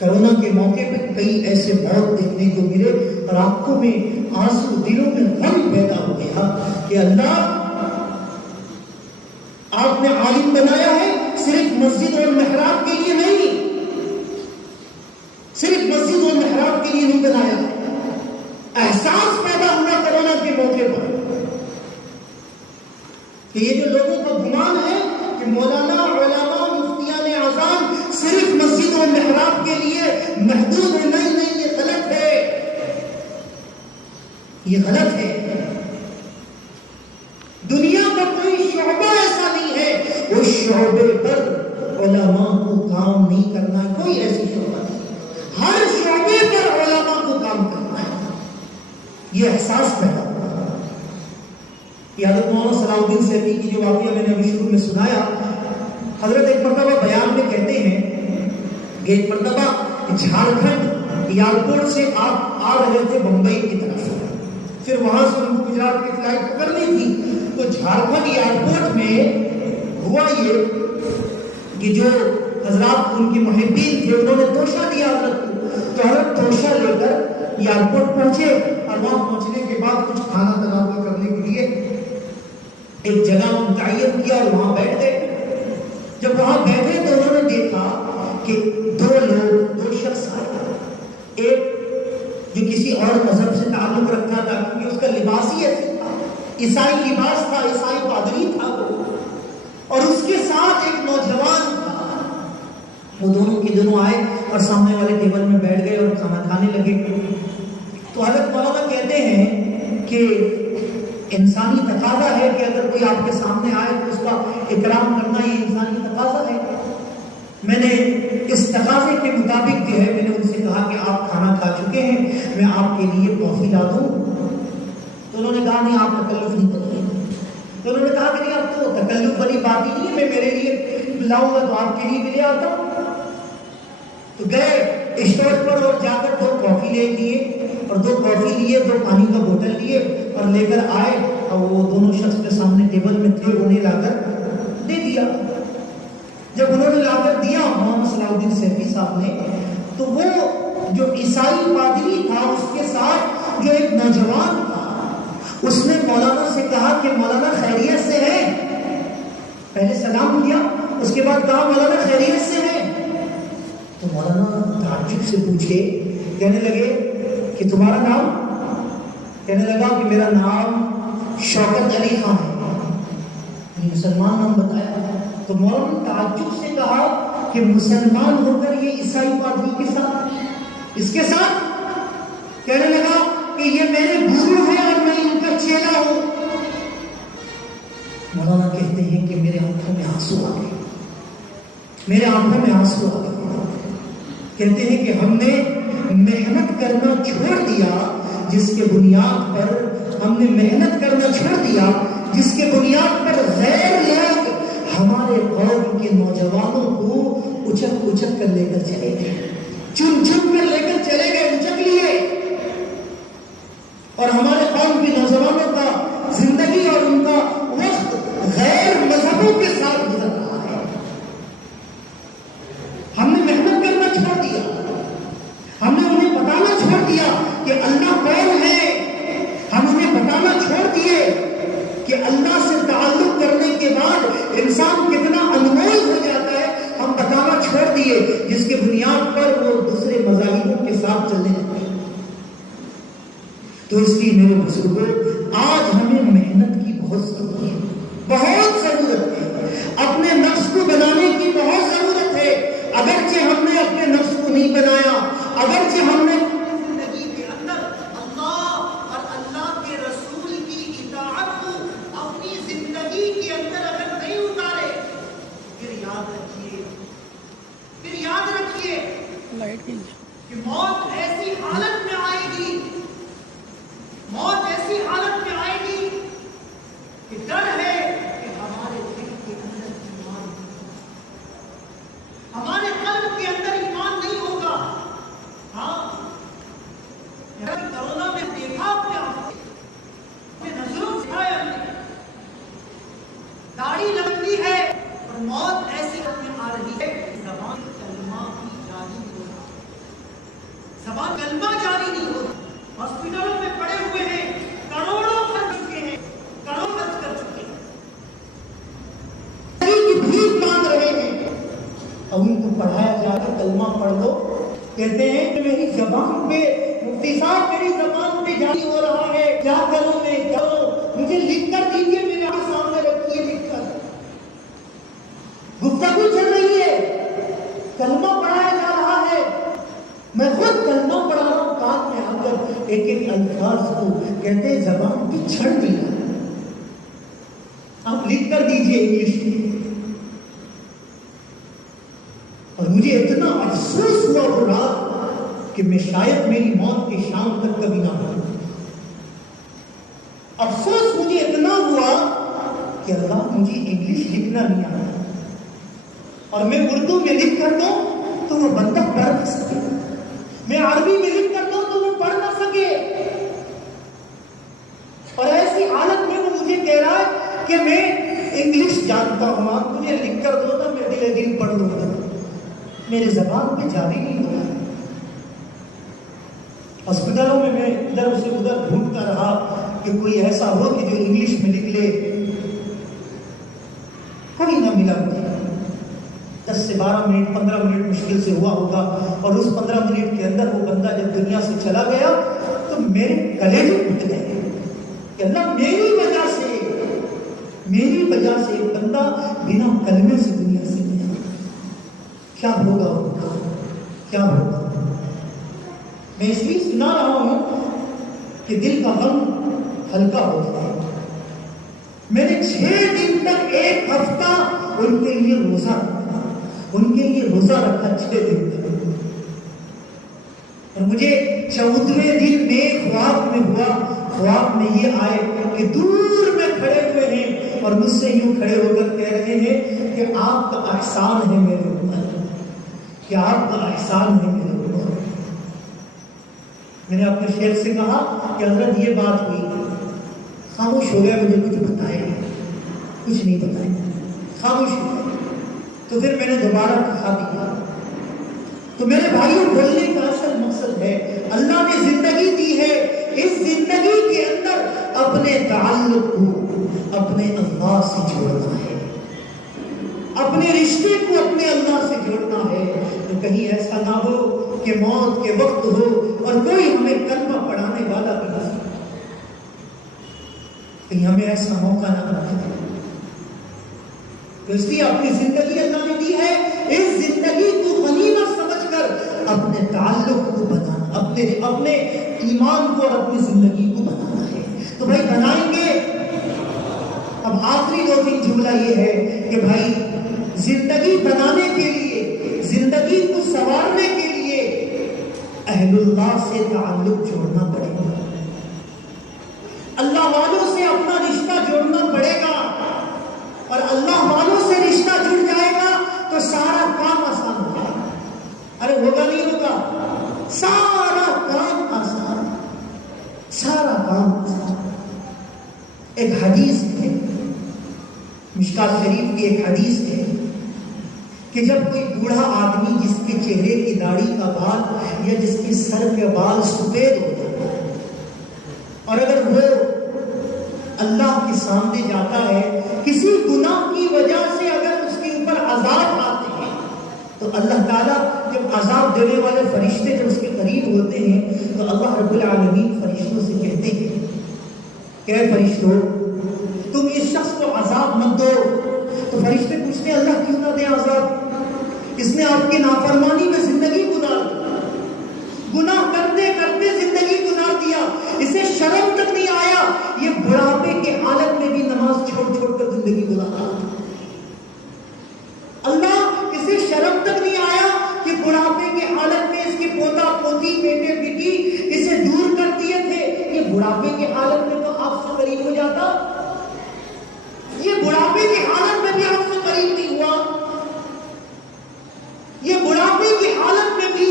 کرونا کے موقع پہ کئی ایسے موت دیکھنے کو ملے اور آنکھوں میں آنسو, دلوں میں غم پیدا ہو گیا کہ اللہ آپ نے عالم بنایا ہے صرف مسجد اور محراب کے لیے نہیں, صرف مسجد اور محراب کے لیے نہیں بنایا ہے. احساس پیدا ہوا کرونا کے موقع پر کہ یہ جو لوگوں کا گمان ہے کہ مولانا, علماء, مفتیان اعظام صرف مسجد اور محراب کے لیے محدود ہے, نہیں نہیں, یہ غلط ہے, یہ غلط ہے. دنیا کا کوئی شعبہ ایسا نہیں ہے اس شعبے پر علماء کو کام نہیں کرنا ہے, کوئی ایسی شعبہ نہیں. ہر شعبے پر علماء کو کام کرنا ہے. یہ احساس پیدا ہوا. یہ حضرت مولانا صلاح الدین سیفی کی جو واقعہ میں نے ابھی شروع میں سنایا, حضرت ایک مرتبہ بیان میں کہتے ہیں کہ ایک مرتبہ جھارکھنڈ ایئرپورٹ سے آپ آ رہے تھے بمبئی کی طرف, پھر وہاں سے ان کو گجرات کی فلائٹ پکڑنی تھی. تو جھارکھنڈ ایئرپورٹ میں ہوا یہ کہ جو حضرات ان کے محبین تھے انہوں نے توشہ دیا حضرت کو, تو حضرت توشہ لے کر ایئرپورٹ پہنچے اور وہاں پہنچنے کے بعد کچھ کھانا تناول کرنے کے لیے ایک جگہ متعین کیا اور وہاں بیٹھ گئے. جب وہاں بیٹھے تو انہوں نے دیکھا کہ دو شخص آئے. ایک جو کسی اور مذہب سے تعلق رکھتا تھا کیونکہ اس کا لباس ہی ایسا تھا, عیسائی لباس تھا, عیسائی پادری تھا وہ, اور اس کے ساتھ ایک نوجوان تھا. وہ دونوں کے دونوں آئے اور سامنے والے ٹیبل میں بیٹھ گئے اور کھانا کھانے لگے. تو حضرت مولانا کہتے ہیں کہ انسانی تقاضا ہے کہ اگر کوئی آپ کے سامنے آئے تو اس کا اکرام کرنا یہ انسانی تقاضا ہے. میں نے اس تقاضے کے مطابق جو ہے میں نے ان سے کہا کہ آپ کھانا کھا چکے ہیں, میں آپ کے لیے کافی لا دوں. تو انہوں نے کہا نہیں آپ تکلف نہیں کریے. تو انہوں نے کہا کہ نہیں اب تو تکلف والی بات ہی نہیں ہے, میں میرے لیے لاؤں گا تو آپ کے لیے بھی لے آتا ہوں. تو گئے اسٹور پر اور جا کر 2 کافی لے لیے اور 2 کافی لیے, 2 پانی کا بوتل لیے اور لے کر آئے اور وہ دونوں شخص کے سامنے ٹیبل میں تھے, انہیں لا کر دے دیا. جب انہوں نے لا کر دیا مولانا صلاح الدین سیفی صاحب نے, تو وہ جو عیسائی پادری تھا اس کے ساتھ جو ایک نوجوان تھا، اس نے مولانا سے کہا کہ مولانا خیریت سے ہے؟ پہلے سلام کیا، اس کے بعد کہا مولانا خیریت سے ہے؟ تو مولانا تعجب سے پوچھے، کہنے لگے کہ تمہارا نام؟ کہنے لگا کہ میرا نام شوکت علی خان ہے۔ مسلمان نام بتایا تو مولانا تعجب سے کہا کہ مسلمان ہو کر یہ عیسائی پادری کے ساتھ، اس کے ساتھ؟ کہنے لگا کہ یہ میرے گرو ہیں اور میں ان کا چیلا ہوں۔ مولانا کہتے ہیں کہ میرے آنکھوں میں آنسو آ گئے، میرے آنکھوں میں آنسو آ گئے۔ کہتے ہیں کہ ہم نے محنت کرنا چھوڑ دیا جس کے بنیاد پر ہم نے محنت کرنا چھوڑ دیا جس کے بنیاد پر غیر لوگ ہمارے قوم کے نوجوانوں کو اچک اچک کر لے کر چلے گئے، چن چن کر لے کر چلے گئے، اچک لیے، اور ہمارے قوم کے نوجوانوں کا زندگی اور ان کا وقت غیر مذہبوں کے ساتھ گزر رہا ہے۔ ہم نے محنت کرنا چھوڑ دیا، ہم نے انہیں بتانا چھوڑ دیا کہ اللہ کون ہے، ہم انہیں بتانا چھوڑ دیے کہ اللہ سے تعلق کرنے کے بعد انسان کتنا انمول ہو جاتا ہے، ہم بتانا چھوڑ دیے، جس کے بنیاد پر وہ دوسرے مذاہبوں کے ساتھ چلنے لگے۔ تو اس لیے میرے بزرگوں، آج ہمیں محنت کی بہت ضرورت ہے، بہت ضرورت ہے، اپنے نفس کو بنانے کی بہت ضرورت ہے۔ اگرچہ ہم نے اپنے نفس کو نہیں بنایا، اگرچہ ہم نے زندگی کے اندر اللہ اور اللہ کے رسول کی اطاعت کو اپنی زندگی کے اندر اگر نہیں اتارے، پھر یاد رکھیے کہ موت ایسی حالت میں آئے گی، موت ایسی حالت میں آئے گی کہ ڈر ہے کہ ہمارے دل کے اندر ایمان نہیں ہوگا، ہمارے قلب کے اندر ایمان نہیں ہوگا۔ ہاں، کرونا میں دیکھا اپنے نظروں سے آیا، داڑھی لگتی ہے اور موت ایسی حالت میں آ رہی ہے، زبان کلمہ بھی جاری نہیں ہو رہا، زبان کلمہ جاری نہیں ہو رہا۔ ہاسپٹلوں میں پڑے ہوئے ہیں، کروڑوں خرچ چکے ہیں، کروڑوں خرچ کر چکے ہیں، کی بھیک مانگ رہے ہیں، اور ان کو پڑھایا جا کے کلمہ پڑھ لو، کہتے ہیں کہ میری زبان پہ، مفتی صاحب میری زبان پہ جاری ہو رہا ہے، کیا کروں میں، کرو مجھے لکھ کر دیجیے، میرے آپ سامنے رکھیے لکھ کر، گفتگو چل رہی ہے، کلمہ پڑھایا جا رہا ہے، میں خود کلمہ پڑھا رہا ہوں، کان میں آ کر ایک ایک الفاظ کو کہتے ہیں زبان کی چھڑ دیا، آپ لکھ کر دیجئے انگلش میں۔ اور مجھے اتنا افسوس ہوا وہ رات کہ میں شاید میری موت کی شام تک کبھی نہ پڑھوں۔ افسوس مجھے اتنا ہوا کہ اللہ مجھے انگلش لکھنا نہیں آتا، اور میں اردو میں لکھ کر دوں تو وہ بندہ پڑھ نہ سکے، میں عربی میں لکھ کر دوں تو وہ پڑھ نہ سکے، اور ایسی حالت میں وہ مجھے کہہ رہا ہے کہ میں انگلش جانتا ہوں، آپ مجھے لکھ کر دو نا، میں دل دل پڑھ لوں گا، میرے زبان پہ جاری نہیں ہو رہا۔ ہاسپٹلوں میں ادھر سے ادھر ڈھونڈتا رہا کہ کوئی ایسا ہو کہ جو انگلش میں لکھ لے، کوئی نہ ملا مجھے۔ 10 سے 12 منٹ 15 منٹ مشکل سے ہوا ہوگا، اور اس 15 منٹ کے اندر وہ بندہ جب دنیا سے چلا گیا تو میرے کلیجے پھٹ گئے کہ اللہ میری وجہ سے ایک بندہ بنا کلمے سے دنیا سے گیا، کیا ہوگا کیا ہوگا۔ میں اس لیے سنا رہا ہوں کہ دل کا غم ہلکا ہو جائے۔ میں نے 6 دن تک 1 ہفتہ ان کے لیے روزہ رکھا، ان کے لیے روزہ رکھا 6 دن تک، اور مجھے 14ویں دن میں خواب میں ہوا، خواب میں یہ آئے کہ دور میں کھڑے ہوئے ہیں اور مجھ سے یوں کھڑے ہو کر کہہ رہے ہیں کہ آپ کا احسان ہے میرے اوپر، کہ آپ کا احسان ہے میرے اوپر۔ میں نے اپنے شیخ سے کہا کہ حضرت یہ بات ہوئی، خاموش ہو گیا، مجھے کچھ بتائے، کچھ نہیں بتائے، خاموش ہو گیا۔ تو پھر میں نے دوبارہ کہا دیا۔ تو میرے بھائیوں، بولنے کا اصل مقصد کہیں ایسا نہ ہو کہ موت کے وقت ہو اور کوئی ہمیں کلمہ پڑھانے والا بھی نہ ہو، کہیں ہمیں ایسا موقع نہ ملے۔ تو اس لیے اپنی زندگی اللہ نے دی ہے، اس زندگی کو غنیمت سمجھ کر اپنے تعلق کو بنانا، اپنے ایمان کو اور اپنی زندگی کو بنانا ہے۔ تو بھائی بنائیں گے۔ اب آخری 2-3 جملہ یہ ہے کہ بھائی زندگی بنانے کے لیے، زندگی کو سنوارنے کے لیے اہل اللہ سے تعلق جوڑنا پڑے گا، اللہ والوں سے اپنا رشتہ جوڑنا پڑے گا، اور اللہ والوں سے رشتہ جڑ جائے گا تو سارا کام آسان ہو جائے گا۔ ارے ہوگا نہیں ہوگا؟ سارا کام آسان، سارا کام آسان۔ ایک حدیث ہے، مشکات شریف کی ایک حدیث ہے کہ جب کوئی بوڑھا آدمی جس کے چہرے کی داڑھی کا بال یا جس کے سر کے بال سفید ہو جاتا ہے، اور اگر وہ اللہ کے سامنے جاتا ہے، کسی گناہ کی وجہ سے اگر اس کے اوپر عذاب آتے ہیں، تو اللہ تعالیٰ جب عذاب دینے والے فرشتے جب اس کے قریب ہوتے ہیں تو اللہ رب العالمین فرشتوں سے کہتے ہیں کہ اے فرشتوں، تم اس شخص کو عذاب مت دو۔ تو فرشتے پوچھتے ہیں اللہ کیوں نہ دے عذاب؟ اس نے آپ کی نافرمانی میں زندگی گزار دی، گناہ کرتے کرتے زندگی گزار دیا، اسے شرم تک نہیں آیا، یہ بڑھاپے کے حالت میں بھی نماز چھوڑ چھوڑ کر زندگی گزارا۔ اللہ اسے شرم تک نہیں آیا کہ بڑھاپے کے حالت میں اس کے پوتا پوتی بیٹے بیٹی اسے دور کر دیے تھے، یہ بڑھاپے کے حالت میں تو آپ سے قریب ہو جاتا، یہ بڑھاپے کی حالت میں بھی آپ سے قریب نہیں ہوا، یہ بڑھاپے کی حالت میں بھی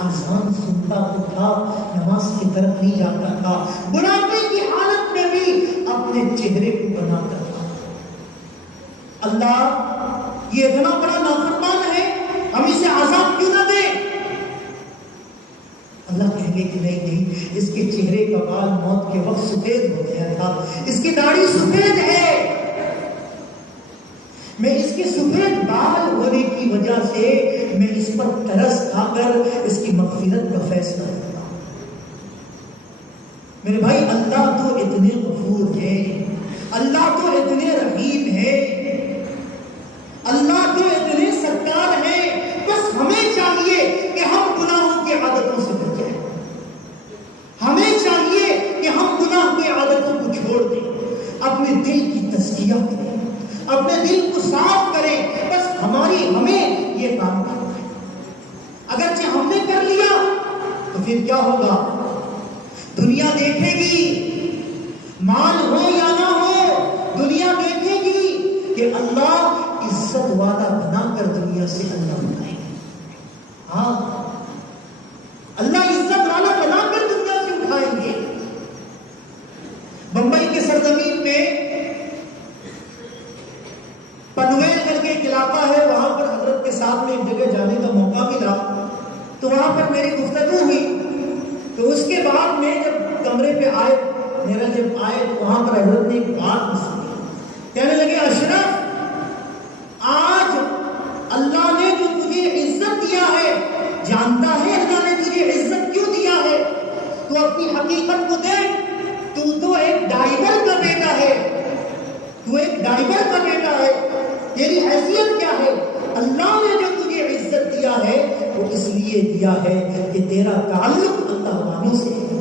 آسان سنتا تو تھا، نماز کی طرف نہیں جاتا تھا، بڑھاپے کی حالت میں بھی اپنے چہرے کو بناتا تھا۔ اللہ یہ اتنا بڑا نافرمان ہے، ہم اسے عذاب کیوں نہ دیں؟ اللہ کہیں گے کہ نہیں، اس کے چہرے کا بال موت کے وقت سفید ہو گیا تھا، اس کی داڑھی سفید ہے، میں اس کے سفید بال ہونے کی وجہ سے میں اس پر ترس کھا کر اس کی مغفرت کا فیصلہ کرتا ہوں۔ میرے بھائی اللہ تو اتنے غفور ہے، اللہ تو اتنے رحیم ہے، اللہ تو اتنے ستار ہے، بس ہمیں چاہیے کہ ہم گناہوں کی عادتوں سے بچ جائیں، ہمیں چاہیے کہ ہم گناہ کی عادتوں کو چھوڑ دیں، اپنے دل کی تزکیہ کریں، اپنے دل کو صاف کریں، بس ہمیں یہ کام کرنا ہے۔ اگرچہ ہم نے کر لیا تو پھر کیا ہوگا؟ دنیا دیکھے گی، مال ہو یا نہ ہو، دنیا دیکھے گی کہ اللہ عزت والا بنا کر دنیا سے اللہ بنائے گے۔ ہاں، اللہ عزت والا بنا کر دنیا سے اٹھائیں گے۔ بمبئی کے سرزمین میں پنویل کر کے ایک علاقہ ہے، وہاں پر حضرت کے ساتھ میں ایک جگہ جانے کا موقع ملا، تو وہاں پر میری گفتگو ہوئی۔ تو اس کے بعد میں جب کمرے پہ آئے، میرا جب آئے تو وہاں پر حضرت نے ایک بات سنی، کہنے لگے اشرف، آج اللہ نے جو تجھے عزت دیا ہے، جانتا ہے اللہ نے تجھے عزت کیوں دیا ہے؟ تو اپنی حقیقت کو دیکھ، تو ایک ڈرائیور کا بیٹا ہے، تو ایک ڈرائیور کا بیٹا ہے، تیری حیثیت کیا ہے؟ اللہ نے جو تجھے عزت دیا ہے وہ اس لیے دیا ہے کہ تیرا تعلق اللہ والوں سے ہے۔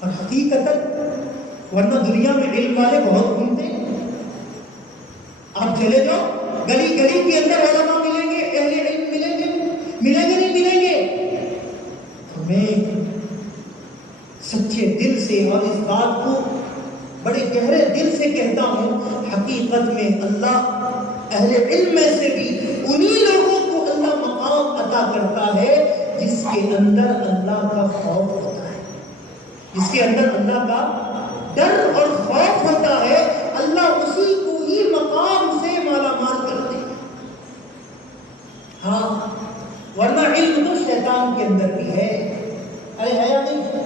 اور حقیقت ورنہ دنیا میں علم والے بہت گھومتے ہیں، آپ چلے جاؤ گلی گلی کے اندر علماء ملیں گے، اہل علم ملیں گے نہیں ملیں گے؟ میں سچے دل سے اور اس بات کو بڑے گہرے دل سے کہتا ہوں، حقیقت میں اللہ اہل علم میں سے بھی انہی لوگوں کو اللہ مقام عطا کرتا ہے جس کے اندر اللہ کا خوف ہوتا ہے، جس کے اندر اللہ کا ڈر اور خوف ہوتا ہے، اللہ اسی کو ہی مقام سے مالا مال کرتے ہیں۔ ہاں، ورنہ علم تو شیطان کے اندر بھی ہے، ارے ہے یا نہیں؟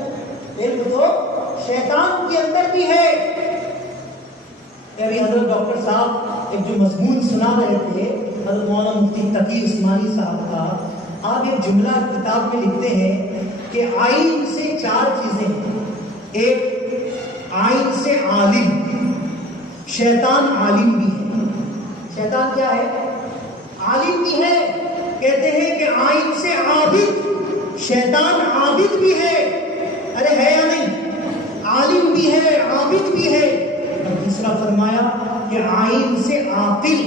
علم تو شیطان کے اندر بھی ہے۔ ابھی حضرت ڈاکٹر صاحب ایک جو مضمون سنا رہے تھے حضرت مولانا مفتی تقی عثمانی صاحب کا، آپ ایک جملہ کتاب میں لکھتے ہیں کہ آئین سے 4 چیزیں ہیں. ایک آئین سے عالم، شیطان عالم بھی ہے. شیطان کیا ہے؟ عالم بھی ہے. کہتے ہیں کہ آئین سے عابد، شیطان عابد بھی ہے. ارے ہے یا نہیں؟ عالم بھی ہے، عابد بھی ہے. اور تیسرا فرمایا کہ آئین سے عاقل،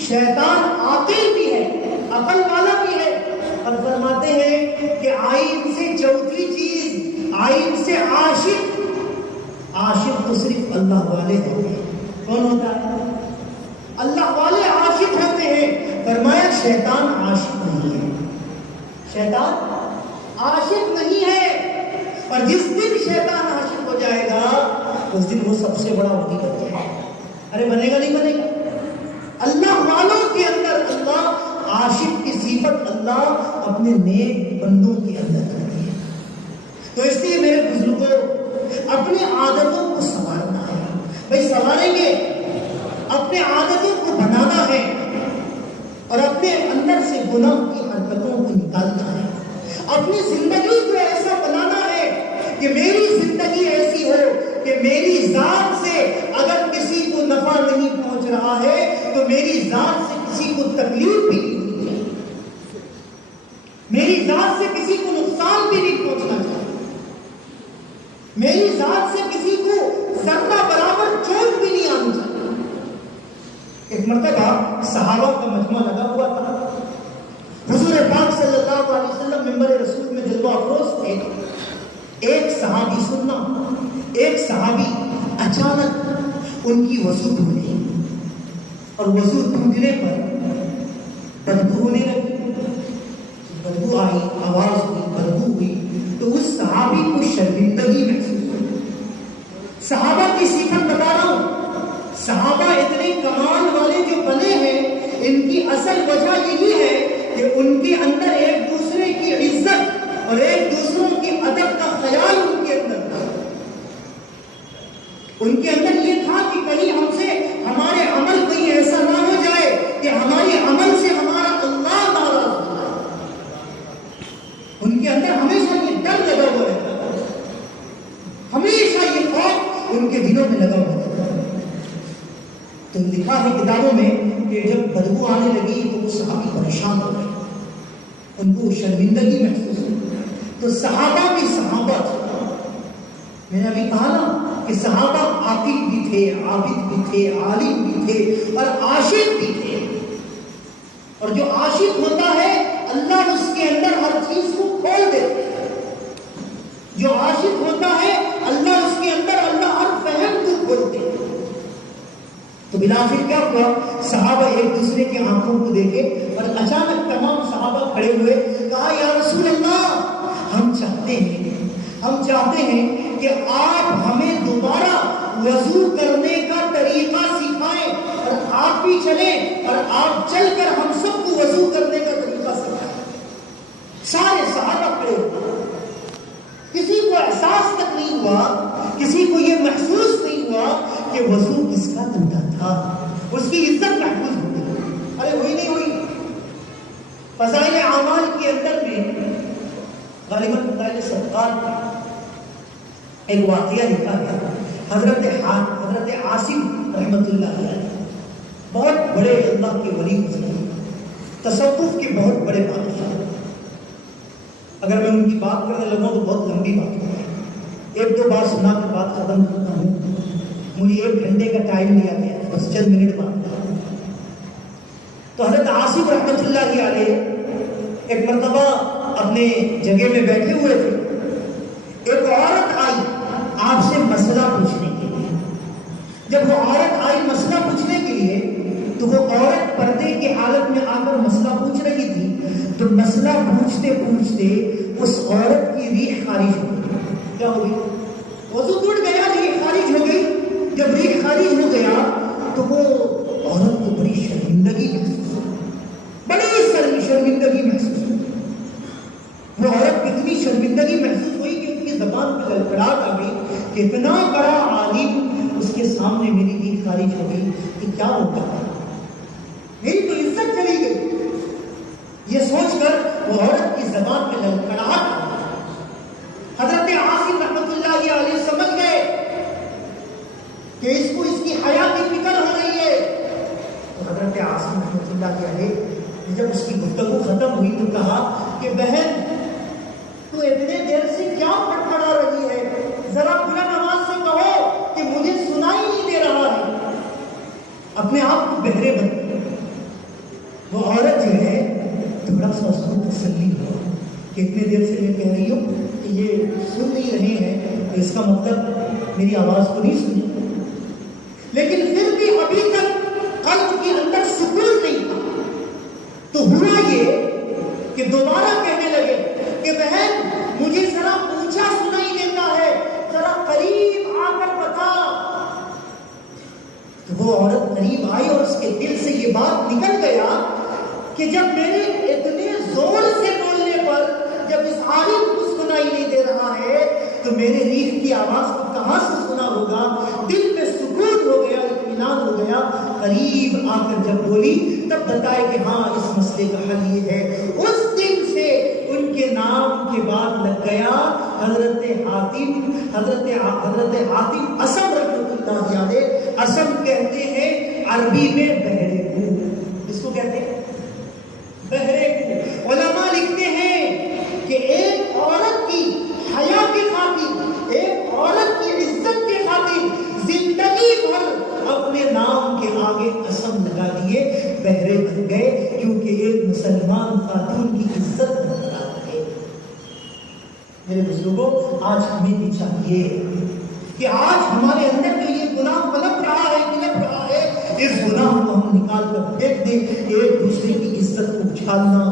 شیطان عاقل بھی ہے، عقل والا بھی ہے. اور فرماتے ہیں کہ آئین سے چوتھی چیز، آئین سے عاشق. عاشق تو صرف اللہ والے ہوتے ہیں. کون ہوتا ہے؟ اللہ والے عاشق ہوتے ہیں. فرمایا شیطان عاشق نہیں ہے. شیطان عاشق نہیں ہے. اور جس دن شیطان عاشق ہو جائے گا اس دن وہ سب سے بڑا ولی بن جائے گا. ارے بنے گا نہیں بنے گا؟ اللہ والوں کے اندر اللہ عاشق کی صفت اللہ اپنے نیک بندوں کے اندر کرتی ہے. تو اس لیے میرے بزرگوں اپنی عادتوں کو سنوارنا ہے. بھائی سنواریں گے، اپنے عادتوں کو بنانا ہے اور اپنے اندر سے گناہ کی حرکتوں کو نکالنا ہے. اپنی زندگی کو ایسا بنانا ہے کہ میری زندگی ایسی ہو کہ میری ذات سے اگر کسی کو نفع نہیں پہنچ رہا ہے تو میری ذات سے کسی کو تکلیف بھی نہیں ہونی چاہیے. میری ذات سے کسی کو نقصان بھی نہیں پہنچنا چاہیے. میری ذات سے کسی کو ذرہ برابر چوٹ بھی نہیں آنی چاہیے. ایک مرتبہ صحابہ کا مجمع لگا ہوا تھا. حضور پاک صلی اللہ علیہ وسلم منبر رسول میں جلوہ افروز تھے. ایک صحابی سننا، ایک صحابی اچانک ان کی وضو ٹوٹی اور وضو ٹوٹنے پر بدبو ہونے لگی. بدبو آئی، آواز ہوئی، بدبو ہوئی تو اس صحابی کو شرمندگی محسوس ہوئی. صحابہ کی صفت بتا رہا ہوں. صحابہ اتنے کمال والے جو بنے ہیں ان کی اصل وجہ یہی ہے کہ ان کے اندر ایک دوسرے کی عزت اور ایک دوسروں کے ادب کا خیال ان کے اندر تھا. ان کے اندر یہ تھا کہ کہیں ہم سے ہمارے عمل کہیں ایسا نہ ہو جائے کہ ہمارے عمل سے ہمارا اللہ ناراض ہو جائے. ان کے اندر ہمیشہ یہ ڈر لگا ہوا رہتا تھا، ہمیشہ یہ خوف ان کے دلوں میں لگا ہوا رہتا تھا. تو لکھا ہے کتابوں میں کہ جب بدبو آنے لگی تو وہ صحابی پریشان ہو گئے، ان کو شرمندگی محسوس ہوئی. تو صحابہ بھی صحابہ تھے. میں نے ابھی کہا نا کہ صحابہ عاقل بھی تھے، عابد بھی تھے، عالم بھی تھے اور عاشق بھی تھے. اور جو عاشق ہوتا ہے اللہ اس کے اندر ہر چیز کو کھول دیتے ہیں. جو عاشق ہوتا ہے اللہ اس کے اندر اللہ ہر فہم کو کھولتے ہیں. تو بلافر کیا ہوا؟ صحابہ ایک دوسرے کے آنکھوں کو دیکھے اور اچانک تمام صحابہ کھڑے ہوئے. کہا یا رسول اللہ، ہم چاہتے ہیں کہ آپ ہمیں دوبارہ وضو کرنے کا طریقہ سکھائیں اور آپ بھی چلیں اور آپ چل کر ہم سب کو وضو کرنے کا طریقہ سکھائیں. سارے صحابہ کھڑے ہوئے. کسی کو احساس تک نہیں ہوا، کسی کو یہ محسوس نہیں ہوا کہ وضو کس کا ٹوٹا تھا. اس کی عزت محفوظ ہو گئی. ارے ہوئی نہیں ہوئی. فضائل اعمال کے اندر میں غالباً فضائل صدقات میں ایک واقعہ لکھا گیا. حضرت عاصم رحمۃ اللہ علیہ بہت بڑے اللہ کے ولی گزرے، تصوف کے بہت بڑے بادشاہ. اگر میں ان کی بات کرنے لگا تو بہت لمبی بات ہے. ایک دو بار سنا کر بات ختم کرتا ہوں. مجھے 1 گھنٹے کا ٹائم دیا گیا، بس چند منٹ بات کرتا ہوں. تو حضرت عاصم رحمۃ اللہ علیہ ایک مرتبہ اپنے جگہ میں بیٹھے ہوئے تھے. ایک عورت آئی آپ سے مسئلہ پوچھنے کے لیے. جب وہ عورت آئی مسئلہ پوچھنے کے لیے تو وہ عورت پردے کی حالت میں آ کر مسئلہ پوچھ رہی تھی. تو مسئلہ پوچھتے پوچھتے اس عورت کی ریح خارج ہو گئی. کیا ہو گئی؟ وضو ٹوٹ گیا، ریح خارج ہو گئی. جب ریح خارج ہو گیا تو وہ عورت کو بڑی شرمندگی محسوس ہوئی، بڑی شرمندگی محسوس ہوئی. وہ عورت کتنی شرمندگی محسوس ہوئی کہ اس کی زبان پہ لڑکڑاہٹ آ گئی کہ اتنا بڑا عالم اس کے سامنے میری ریح خارج ہو گئی کہ کیا ہوتا ہے، میری تو عزت چلی جب اس کی گفتگو ختم ہوئی تو کہا کہ بہن تو اتنے دیر سے کیا پڑپڑا رہی ہے، ذرا بلند آواز سے کہو کہ مجھے سنائی نہیں دے رہا ہے، اپنے آپ کو بہرے بن۔ وہ عورت جو ہے تھوڑا سا اس کو تسلی ہو کہ اتنے دیر سے میں کہہ رہی ہوں کہ یہ سن نہیں رہے ہیں، تو اس کا مطلب میری آواز کو نہیں سنی، لیکن پھر بھی ابھی تک قلب کے اندر سکون نہیں تھا۔ تو ہوا یہ کہ دوبارہ کہنے لگے کہ بہن مجھے ذرا اونچا سنائی دیتا ہے، ذرا قریب آ کر بتا۔ تو وہ عورت قریب آئی اور اس کے دل سے یہ بات نکل گیا کہ جب میرے اتنے زور سے بولنے پر جب اس عالم کو سنائی نہیں دے رہا ہے تو میرے ریح کی آواز کو کہاں سے سنا ہوگا۔ دل میں سکون ہو گیا، اطمینان ہو گیا۔ قریب آ کر جب بولی تب بتائے کہ ہاں اس مسئلے کا حل یہ ہے۔ اس دن سے ان کے نام کے بعد لگ گیا حضرت حاتم اسم رحمۃ اللہ علیہ۔ اسم کہتے ہیں عربی میں بہرے کو، اس کو کہتے ہیں بہرے کو۔ علماء لکھتے ہیں کہ ایک عورت کی حیا کی خاطر، ایک عورت کی عزت کی خاطر زندگی بھر اپنے نام کے آگے اسم لگا دیے، بہرے بن گئے، کیونکہ ایک مسلمان خاتون کی عزت برقرار ہے۔ میرے بزرگوں، آج ہمیں بھی چاہیے کہ آج ہمارے اندر جو یہ گناہ پلک رہا ہے، گلپ رہا ہے، اس گناہ کو ہم نکال کر پھینک دیں۔ ایک دوسرے کی عزت کو اچھالنا،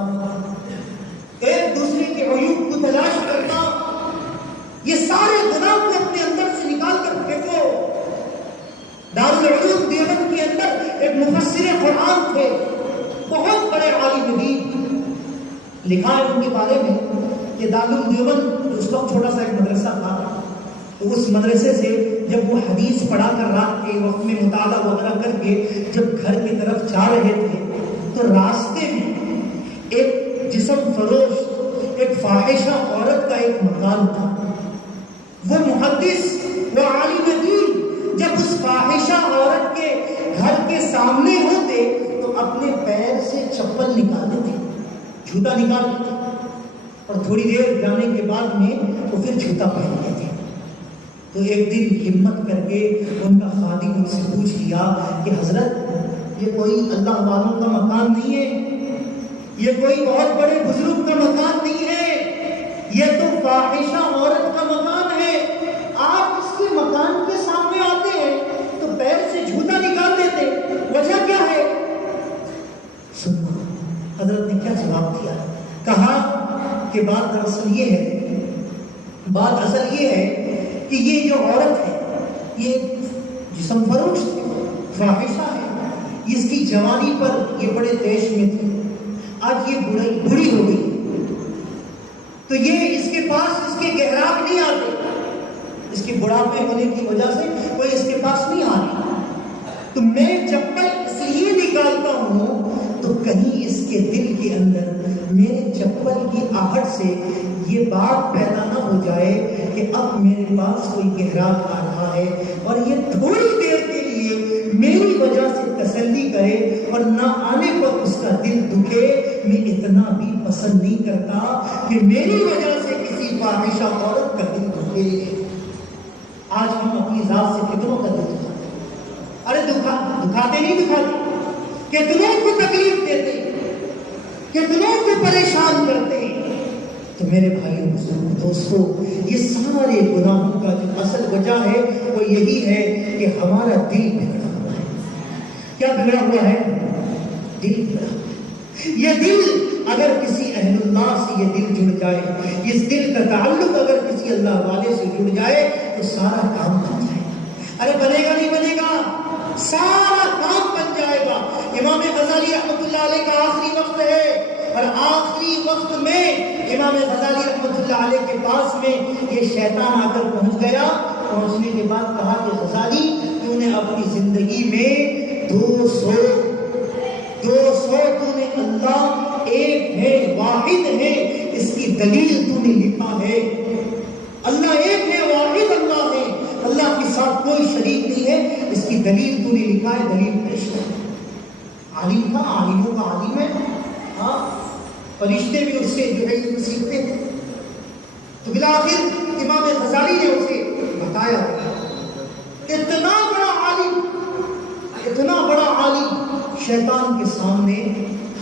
ایک دوسرے کے عیوب کو تلاش کرنا، یہ سارے گناہ کو اپنے اندر سے نکال کر پھینکو۔ دارالعلوم دیوبند کے اندر ایک مفسر قرآن تھے، بہت بڑے عالم دین، لکھا ہے ان کے بارے میں کہ دارالعلوم دیوبند اس وقت چھوٹا سا ایک مدرسہ تھا، تو اس مدرسے سے جب وہ حدیث پڑھا کر رات کے وقت میں مطالعہ وغیرہ کر کے جب گھر کی طرف جا رہے تھے تو راستے میں ایک جسم فروش، ایک فاحشہ عورت کا ایک مکان تھا۔ وہ محدث، وہ عالم دین جب اس فاحشہ عورت کے گھر کے سامنے ہوتے تو اپنے پیر سے چپل نکالتے تھے، جوتا نکالتے تھے، اور تھوڑی دیر جانے کے بعد میں وہ پھر جوتا پہنتے تھے۔ تو ایک دن ہمت کر کے ان کا خادم ان سے پوچھ لیا کہ حضرت یہ کوئی اللہ والوں کا مکان نہیں ہے، یہ کوئی بہت بڑے بزرگ کا مکان نہیں ہے، یہ تو فاحشہ عورت کا مکان ہے، آپ اس کے مکان کے سامنے آتے ہیں تو پیر سے جوتا نکال دیتے، وجہ کیا ہے؟ سنو حضرت نے کیا جواب دیا، کہا کہ بات دراصل یہ ہے، بات اصل یہ ہے کہ یہ جو عورت ہے یہ جسم فروش تھی، فاحشہ ہے، اس کی جوانی پر یہ بڑے دیش میں تھی، آج یہ بوڑھی ہو گئی تو یہ اس کے پاس اس کے گہراک نہیں آتے، اس کے بڑھاپے ہونے کی وجہ سے کوئی اس کے پاس نہیں آ رہی، تو میں چپل اس لیے نکالتا ہوں تو کہیں اس کے دل کے اندر میرے چپل کی آہٹ سے یہ بات پیدا نہ ہو جائے کہ اب میرے پاس کوئی گہراک آ رہا ہے اور یہ تھوڑی دیر کے لیے میری وجہ سے تسلی کرے اور نہ آنے پر اس کا دل دکھے۔ میں اتنا بھی پسند نہیں کرتا کہ میری وجہ سے کسی فاحشہ عورت کا دل دکھے۔ آج ہم اپنی ذات سے کتنوں کا دل دکھاتے ہیں، ارے دکھاتے نہیں دکھاتے، کتنوں کو تکلیف دیتے، کتنوں کو پریشان کرتے ہیں۔ تو میرے بھائیوں بزرگوں دوستوں، یہ سارے گناہوں کا جو اصل وجہ ہے وہ یہی ہے کہ ہمارا دل بگڑا ہوا ہے۔ کیا بگڑا ہوا ہے؟ دل بگڑا ہوا ہے۔ یہ دل اگر کسی اہل اللہ سے یہ دل جڑ جائے، اس دل کا تعلق اگر کسی اللہ والے سے جڑ جائے تو سارا کام بن جائے گا۔ ارے بنے گا نہیں بنے گا، سارا کام بن جائے گا۔ امام غزالی رحمۃ اللہ علیہ کا آخری وقت ہے اور آخری وقت میں امام غزالی رحمۃ اللہ علیہ کے پاس میں یہ شیطان آ کر پہنچ گیا۔ پہنچنے کے بعد کہا کہ غزالی تو نے اپنی زندگی میں 200 تو نے اللہ ایک ہے، واحد ہے، اس کی دلیل تو نے لکھا ہے۔ اللہ ایک ہے، واحد اللہ ہے، اللہ کے ساتھ کوئی شریک نہیں ہے، اس کی دلیل تو نے لکھا ہے، دلیل پیش کر۔ عالم تھا، عالموں کا عالم ہے، ہاں فرشتے بھی اس سے جو ہے سیکھتے ہیں. تو بالآخر امام غزالی نے اسے بتایا اتنا بڑا عالم شیطان کے سامنے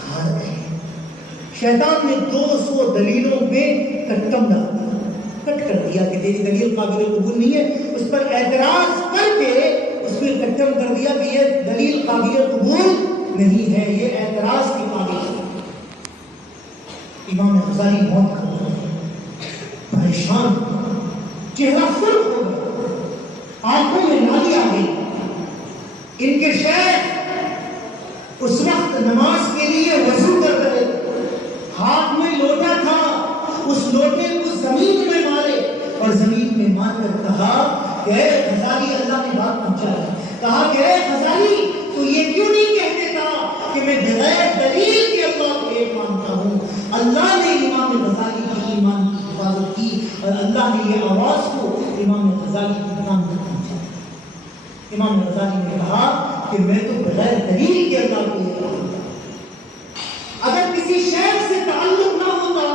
ہار گئے. شیطان نے 200 دلیلوں پہ کٹ کر دیا کہ تیری دلیل قابل قبول نہیں ہے. اس پر اعتراض کر کے اس میں کٹم کر دیا کہ یہ دلیل قابل قبول نہیں ہے, یہ اعتراض کی قابل ہے. امام غزالی موت کر پریشان, چہرہ سرخ ہو گیا, آنکھوں میں نالی آ گئی. ان کے شیخ اس وقت نماز کے لیے وضو کر رہے, ہاتھ میں لوٹا تھا, اس لوٹے کو زمین میں مارے اور زمین میں مار کر کہا کہ اے غزالی, اللہ نے بات پہنچائی, کہا کہ اے غزالی تو یہ کیوں نہیں کہتے تھا کہ میں بغیر دلیل کے اللہ کو ایک مانتا ہوں. اللہ نے امام غزالی کی ایمان کی حفاظت کی اور اللہ نے یہ آواز کو امام غزالی کے کام تک پہنچایا. امام غزالی نے کہا کہ میں تو بغیر دلیل کے اللہ کو ایک مانتا ہوں. اگر کسی شیخ سے تعلق نہ ہوتا,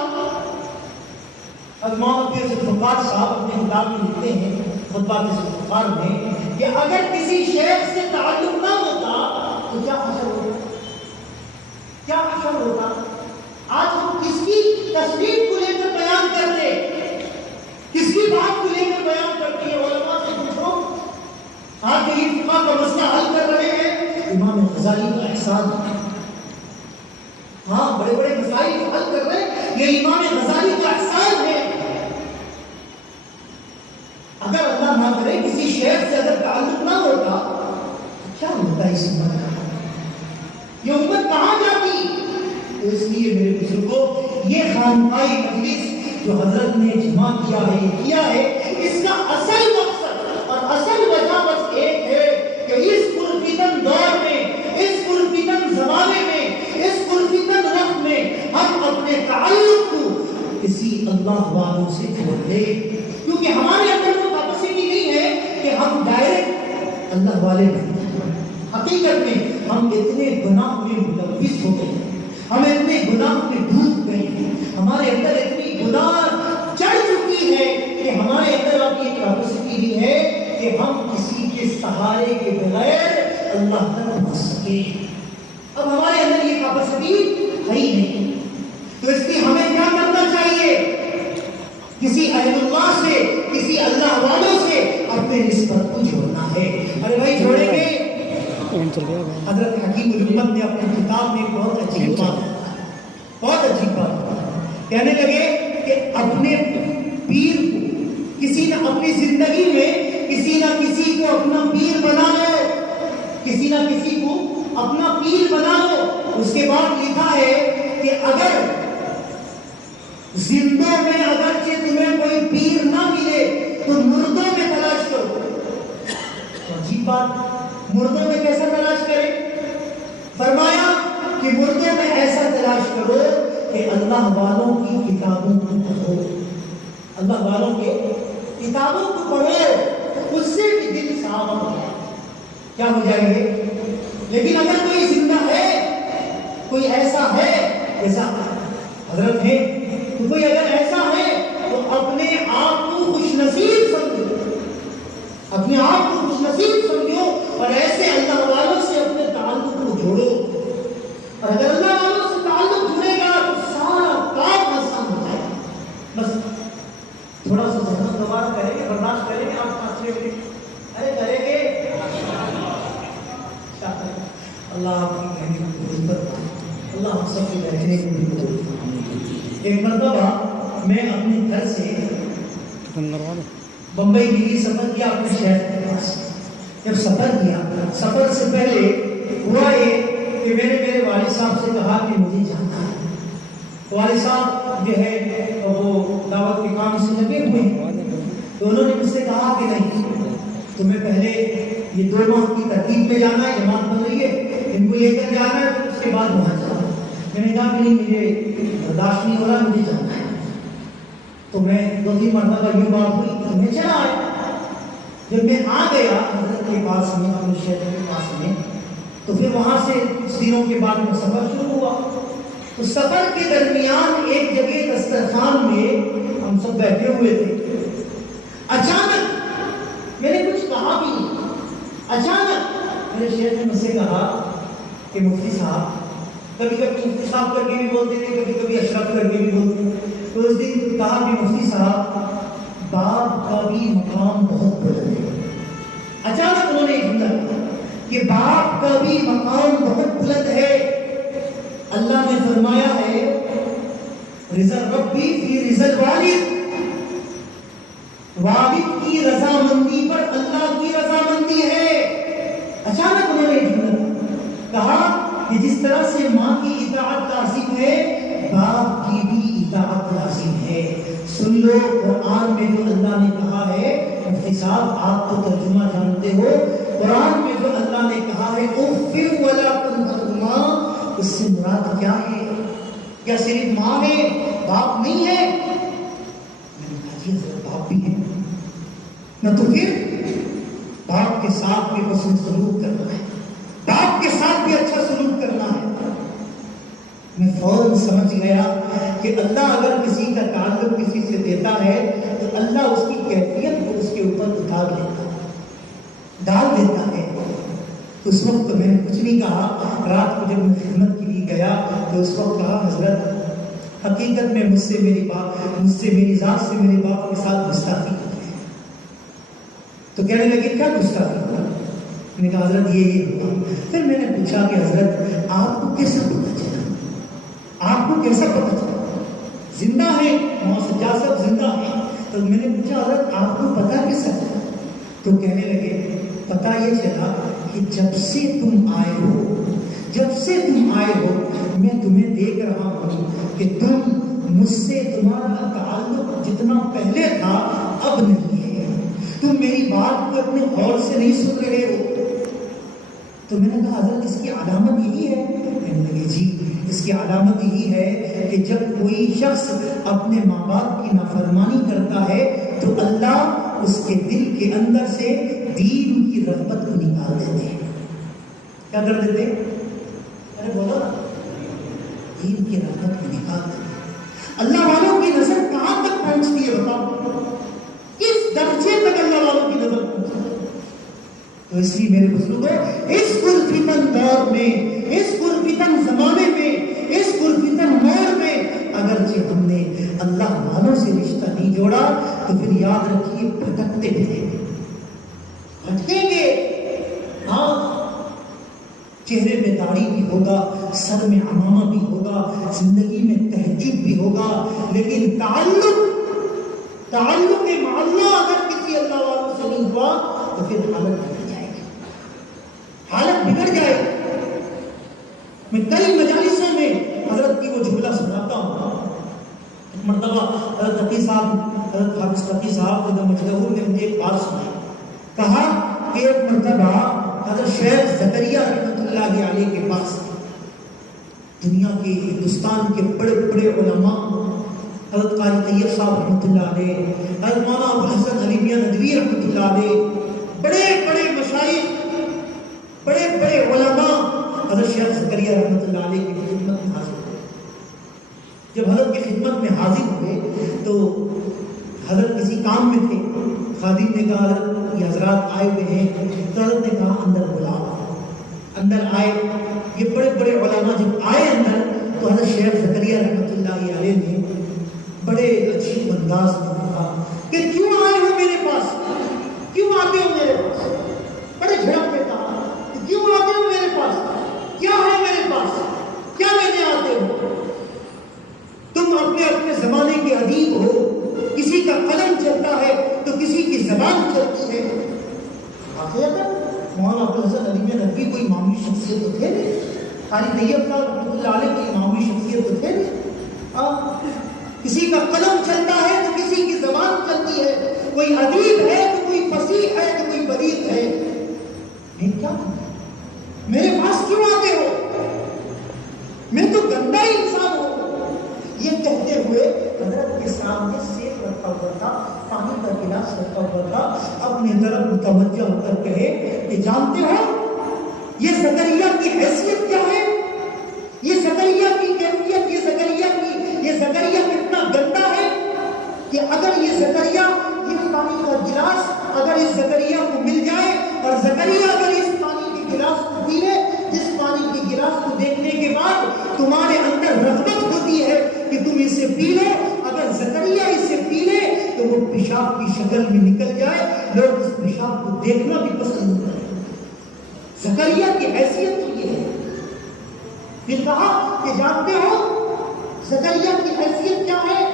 مولانا پیر ذوالفقار صاحب اپنے کتاب میں لکھتے ہیں خطبات ذوالفقار میں کہ اگر کسی شیخ سے تعلق نہ ہوتا تو کیا حشر ہوتا, کیا حشر ہوتا. آج ہم کس کی تصویر کو لے کر بیان کرتے, کس کی بات کو لے کر بیان کرتے ہیں. علماء سے پوچھو, آپ یہ فقہ کا مسئلہ حل کر رہے ہیں, امام غزالی کا احسان. ہاں بڑے بڑے مسائل حل کر رہے ہیں, یہ امام غزالی کا احسان ہے. اگر اللہ نہ کرے کسی شیخ سے اگر تعلق نہ ہوتا تو کیا ہوتا اس امت کا, یہ امت کہاں جاتی. تو اس لیے میرے بزرگوں, یہ خانقاہی مجلس جو حضرت نے جمع کیا ہے, اس کا اصل مقصد اور اصل وجہ بس ایک ہے کہ اس پرفتن دور میں, اس پرفتن زمانے میں, اس پرفتن وقت میں ہم اپنے تعلق کو کسی اللہ والوں سے جوڑ دیں. کیونکہ ہمارے اندر وہ کیپیسٹی نہیں ہے کہ ہم ڈائریکٹ اللہ والے بن جائیں. حقیقت میں ہم اتنے گناہ میں ملوث ہو گئے, ہم اتنے گناہ میں ڈوب گئے ہیں, ہمارے اندر اتنی گناہ چڑھ چکی ہے کہ ہمارے اندر اب یہ کیپیسٹی نہیں ہے کہ ہم کسی کے سہارے کے بغیر اللہ تک پہنچ سکیں. اب ہمارے اندر یہ کیپیسٹی ہے ہی نہیں. تو اس لیے ہمیں کیا کرنا چاہیے, کسی اہل اللہ سے, کسی اللہ والوں سے اپنے نسبت کو جوڑنا ہے. ارے بھائی جوڑیں گے. حضرت حکیم الامت نے اپنی کتاب میں بہت عجیب بات کہنے لگے کہ اپنے پیر کو کسی نہ اپنی زندگی میں کسی نہ کسی کو اپنا پیر بنا لو, کسی نہ کسی کو اپنا پیر بنا لو. اس کے بعد لکھا ہے کہ اگر زندوں میں اگرچہ تمہیں کوئی پیر نہ ملے تو مردوں میں تلاش کرو. عجیب بات, مردوں میں کیسا تلاش کریں؟ فرمایا کہ مردوں میں ایسا تلاش کرو کہ اللہ والوں کی کتابوں کو پڑھو, اللہ والوں کے کتابوں کو پڑھو, اس سے بھی دل صاف ہو جائے. کیا ہو جائیں گے؟ لیکن اگر کوئی زندہ ہے, کوئی ایسا ہے جیسا حضرت ہے, تو کوئی اگر ایسا ہے تو اپنے آپ کو خوش نصیب سمجھو, اپنے آپ کو خوش نصیب سمجھو اور ایسے اللہ والوں سے اپنے تعلق کو جوڑو. اور اگر اللہ والوں سے تعلق جڑے گا تو سارا کام آسان ہو جائے گا. بس تھوڑا سا زحمت دوبارہ کریں گے, برداشت کریں گے. آپ 5 منٹ ارے کریں گے. اللہ آپ کی کہنے کو عزت, اللہ ہم سب کے بیٹھنے کو بھی. ایک مرتبہ میں اپنے گھر سے بمبئی کے لیے سفر کیا اپنے شہر کے پاس. جب سفر کیا, سفر سے پہلے ہوا یہ کہ میں نے میرے والد صاحب سے کہا کہ مجھے جانا ہے. والد صاحب جو ہے وہ دعوت کے کام سے لگے ہوئے ہیں, تو انہوں نے مجھ سے کہا کہ نہیں, تمہیں پہلے یہ 2 ماہ کی ترتیب میں جانا ہے, جماعت بن رہی ہے, ان کو لے کر جانا ہے, پھر اس کے بعد وہاں جانا. میں نے کہا کہ نہیں, مجھے برداشت نہیں ہو رہا, مجھے جانا ہے. تو میں 2-3 مرتبہ یہ بات ہوئی کہ میں چلا آیا. جب میں آ گیا حضرت کے پاس میں, اپنے شہر کے پاس میں, تو پھر وہاں سے کچھ دنوں کے بعد میں سفر شروع ہوا. تو سفر کے درمیان ایک جگہ دسترخوان میں ہم سب بیٹھے ہوئے تھے. اچانک میں نے کچھ کہا بھی نہیں. اچانک میرے شیخ نے مجھ سے کہا کہ مفتی صاحب، کبھی کبھی مفتی صاحب کر کے بھی بولتے تھے، کبھی کبھی اشرف کر کے بھی بولتے تھے. تو اس دن کہا کہ مفتی صاحب، باپ کا بھی مقام بہت بلند ہے. اچانک انہوں نے ایک جملہ کہا کہ باپ کا بھی مقام بہت بلند ہے. اللہ نے فرمایا ہے رضا ربی فی رضا الوالد، والد کی رضامندی پر اللہ کی رضامندی ہے. اچانک انہوں نے کہا کہ جس طرح سے ماں کی اطاعت لازم ہے، باپ کی بھی اطاعت لازم ہے. سن لو قرآن میں جو اللہ نے کہا ہے، مفتی صاحب آپ تو ترجمہ جانتے ہو، قرآن میں جو اللہ نے کہا ہے اف ولا تنہرہما، اس سے مراد کیا ہے؟ کیا صرف ماں ہے، باپ نہیں ہے؟ میں نے کہا جی حضرت باپ بھی ہے نہ، تو پھر باپ کے ساتھ بھی حسن سلوک کرنا ہے، باپ کے ساتھ بھی اچھا سلوک کرنا ہے. میں فوراً سمجھ گیا کہ اللہ اگر کسی کا تعلق کسی سے دیتا ہے تو اللہ اس کی کیفیت کو اس کے اوپر اتار لیتا ہے، ڈال دیتا ہے. تو اس وقت تو میں نے کچھ نہیں کہا. رات کو جب میں خدمت کے لیے گیا تو اس وقت کہا حضرت حقیقت میں مجھ سے میری ذات سے میرے باپ کے ساتھ گستاخی کی ہے. تو کہنے لگے کیا گستاخی ہوا؟ میں نے کہا حضرت یہ ہوا. پھر میں نے پوچھا کہ حضرت آپ کو کیسا پتا چلا؟ آپ کو کیسا پتا چلا؟ زندہ ہے وہاں سجاد صاحب زندہ ہے. تو میں نے پوچھا حضرت آپ کو پتا کیسا چلا؟ تو کہنے لگے پتا یہ چلا کہ جب سے تم آئے ہو میں تمہیں دیکھ رہا ہوں کہ تم مجھ سے تمہارا تعلق جتنا پہلے تھا اب نہیں ہے. تم میری بات کو اپنے غور سے نہیں سن رہے ہو. تو میں نے کہا حضرت اس کی علامت یہی ہے؟ کہنے لگے جی اس کی علامت یہی ہے کہ جب کوئی شخص اپنے ماں باپ کی نافرمانی کرتا ہے تو اللہ اس کے دل کے اندر سے دین کی رغبت کو نکال دیتے ہیں. کیا کر دیتے؟ ارے بولو نا، دین کی رغبت کو نکال دیتے ہیں. اللہ والوں کی نظر کہاں تک پہنچتی ہے بتاؤ؟ کس درجے تک اللہ والوں کی نظر پہنچتی ہے؟ تو اس لیے میرے بزرگوں، اس پرفتن دور میں، اس پرفتن زمانے میں، اس پرفتن دور میں اگرچہ ہم نے اللہ والوں سے رشتہ نہیں جوڑا تو پھر یاد رکھیے بھٹکتے رہیں گے، بھٹکیں گے. ہاں چہرے میں داڑھی بھی ہوگا، سر میں عمامہ بھی ہوگا، زندگی میں تہجد بھی ہوگا، لیکن تعلق مع اللہ اگر کسی اللہ والوں سے نہیں ہوا تو پھر حالت بگڑ جائے گی. میں کئی مجالسوں میں حضرت کی وہ جملہ سناتا ہوں. ایک مرتبہ حضرت تقی صاحب، حضرت حافظ تقی صاحب جو مجدہور نے مجھے ایک بات سنائی. کہا کہ ایک مرتبہ حضرت شیخ زکریا رحمۃ اللہ علیہ کے پاس دنیا کے ہندوستان کے بڑے بڑے علماء، حضرت قاری طیب صاحب رحمۃ اللہ علیہ، حضرت مولانا ابو الحسن علی میاں ندوی رحمۃ اللہ علیہ، بڑے بڑے مشائخ، بڑے بڑے علماء حضرت شیخ زکریا رحمۃ اللہ علیہ کی خدمت میں حاضر ہوئے. جب حضرت کی خدمت میں حاضر ہوئے تو حضرت کسی کام میں تھے. خادم نے کہا حضرت یہ حضرات آئے ہوئے ہیں. تو حضرت نے کہا اندر بلاؤ. اندر آئے. یہ بڑے بڑے علماء جب آئے اندر تو حضرت شیخ زکریا رحمۃ اللہ علیہ نے بڑے عجیب انداز میں کہا کہ کیوں آئے ہو میرے پاس؟ کیوں آتے ہو میرے پاس؟ بڑے جھڑپ میں کہا کیوں آتے ہو میرے پاس؟ کیا ہے میرے پاس؟ کیا لینے آتے ہو؟ تم اپنے زمانے کے ادیب ہو. کسی کا قلم چلتا ہے تو کسی کی زبان چلتی ہے. مولانا ابو الحسن علی میاں ندوی کوئی معمولی شخصیت تو تھے نہیں. قاری طیب صاحب رحمۃ اللہ علیہ کوئی معمولی شخصیت تو تھے نہیں. کسی کا قلم چلتا ہے تو کسی کی زبان چلتی ہے. کوئی ادیب ہے تو کوئی فصیح ہے تو کوئی بلیغ ہے. کیا میرے پاس کیوں آتے ہو؟ میں تو گندا انسان ہوں. یہ کہتے ہوئے حضرت کے سامنے سیب رکھا ہوا تھا، پانی کا گلاس رکھا ہوا تھا. اپنی طرف متوجہ ہو کر کہے کہ جانتے ہو یہ زکریا کی حیثیت کیا ہے؟ یہ زکریا کی کیفیت یہ کہ اگر یہ زکریا یہ پانی کا گلاس اگر اس زکریا کو مل جائے اور زکریا اگر اس پانی کے گلاس کو پی لے، جس پانی کے گلاس کو دیکھنے کے بعد تمہارے اندر رغبت ہوتی ہے کہ تم اسے پی لو، اگر زکریا اسے پی لے تو وہ پیشاب کی شکل میں نکل جائے، لوگ اس پیشاب کو دیکھنا بھی پسند نہیں کریں۔ زکریا کی حیثیت تو یہ ہے۔ پھر کہا کہ جانتے ہو زکریا کی حیثیت کیا ہے؟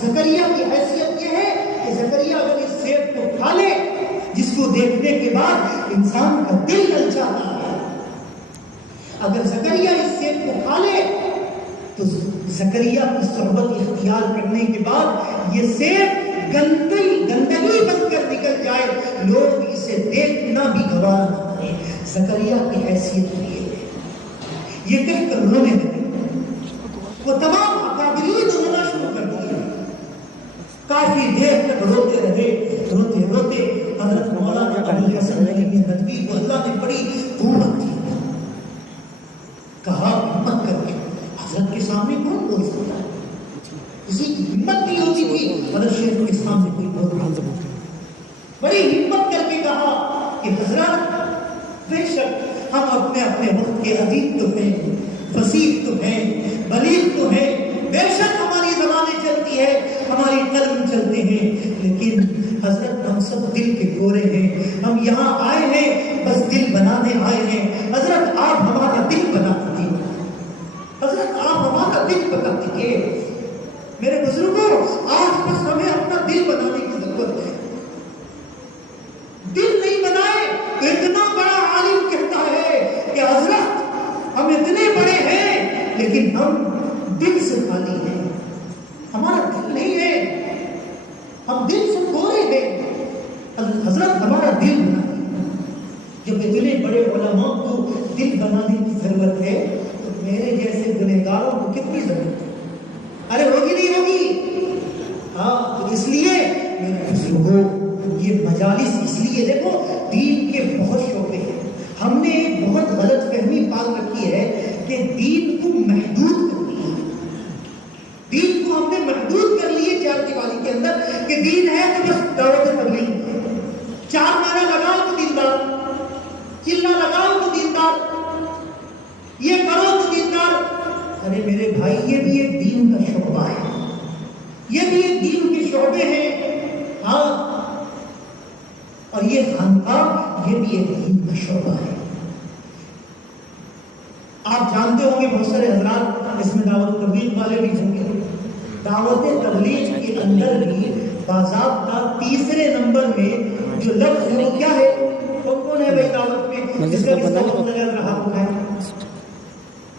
زکریا کی حیثیت یہ ہے کہ زکریا اگر اس سیب کو کھا لے جس کو دیکھنے کے بعد انسان کا دل للچاتا ہے، اگر زکریا اس سیب کو کھا لے تو زکریا کی صحبت اختیار کرنے کے بعد یہ سیب گندگی بن کر نکل جائے، لوگ اسے دیکھنا بھی گوارا نہ کریں۔ زکریا کی حیثیت یہ کہہ کر رونے لگے، وہ تمام اکابرین رونا شروع کر دیے، کافی دیر تک روتے رہے، روتے روتے حضرت مولانا ابوالحسن علی ندوی کو اللہ نے بڑی قوت دی، کہا ہمت کر کے حضرت کے سامنے کون بول سکتا ہے؟ کسی کی ہمت نہیں ہوتی تھی حضرت شیخ کے سامنے کوئی بول رہا تھا، بڑی ہمت کر کے کہا کہ حضرت بے شک ہم اپنے اپنے وقت کے ادیب تو ہیں، فصیح تو ہیں، بلیغ تو ہیں، بے شک ہماری زبانیں چلتی ہے، ہماری قلم چلتے ہیں، لیکن حضرت ہم سب دل کے گورے ہیں، ہم یہاں آئے ہیں بس دل بنانے آئے ہیں، حضرت آپ ہمارا دل بنا دیجیے، حضرت آپ ہمارا دل بنا دیجیے۔ میرے بزرگوں آج بس ہمیں اپنا دل بنانے کی ضرورت ہے، دل نہیں بنائے تو اتنا بڑا عالم کہتا ہے کہ حضرت ہم اتنے بڑے ہیں لیکن ہم دل سے خالی ہیں، ہمارا دل نہیں ہے، ہم دل سے کھوئے ہیں، حضرت ہمارا دل بنائے۔ جب اتنے بڑے علماء کو دل بنانے کی ضرورت ہے تو میرے جیسے گنہگاروں کو کتنی ضرورت ہے؟ ارے ہوگی نہیں ہوگی؟ ہاں، تو اس لیے میرے بزرگوں یہ مجالس اس لیے دیکھو دین کے بہت شعبے ہیں، ہم نے ایک بہت غلط فہمی پال رکھی ہے کہ دین کو محدود کر دیا، دین کو ہم نے محدود کر لیے چار دیواری کے اندر کہ دین ہے تو بس دعوت تبلیغ، چار نعرہ لگاؤ تو دیندار، چلا لگاؤ تو دیندار، یہ کرو تو دیندار۔ ارے میرے بھائی یہ بھی ایک دین کا شعبہ ہے، یہ بھی ایک دین کے شعبے ہیں، ہاں، اور یہ خانقاہ یہ بھی ایک دین کا شعبہ ہے۔ آپ جانتے ہوں گے بہت سارے حضرات اس میں دعوت تبلیغ والے بھی ہوں گے، دعوت تبلیغ کے اندر بھی باضابطہ تیسرے نمبر میں جو لفظ ہے وہ کیا ہے؟ کون ہے بھائی دعوت میں جس کا رہا ہوتا ہے؟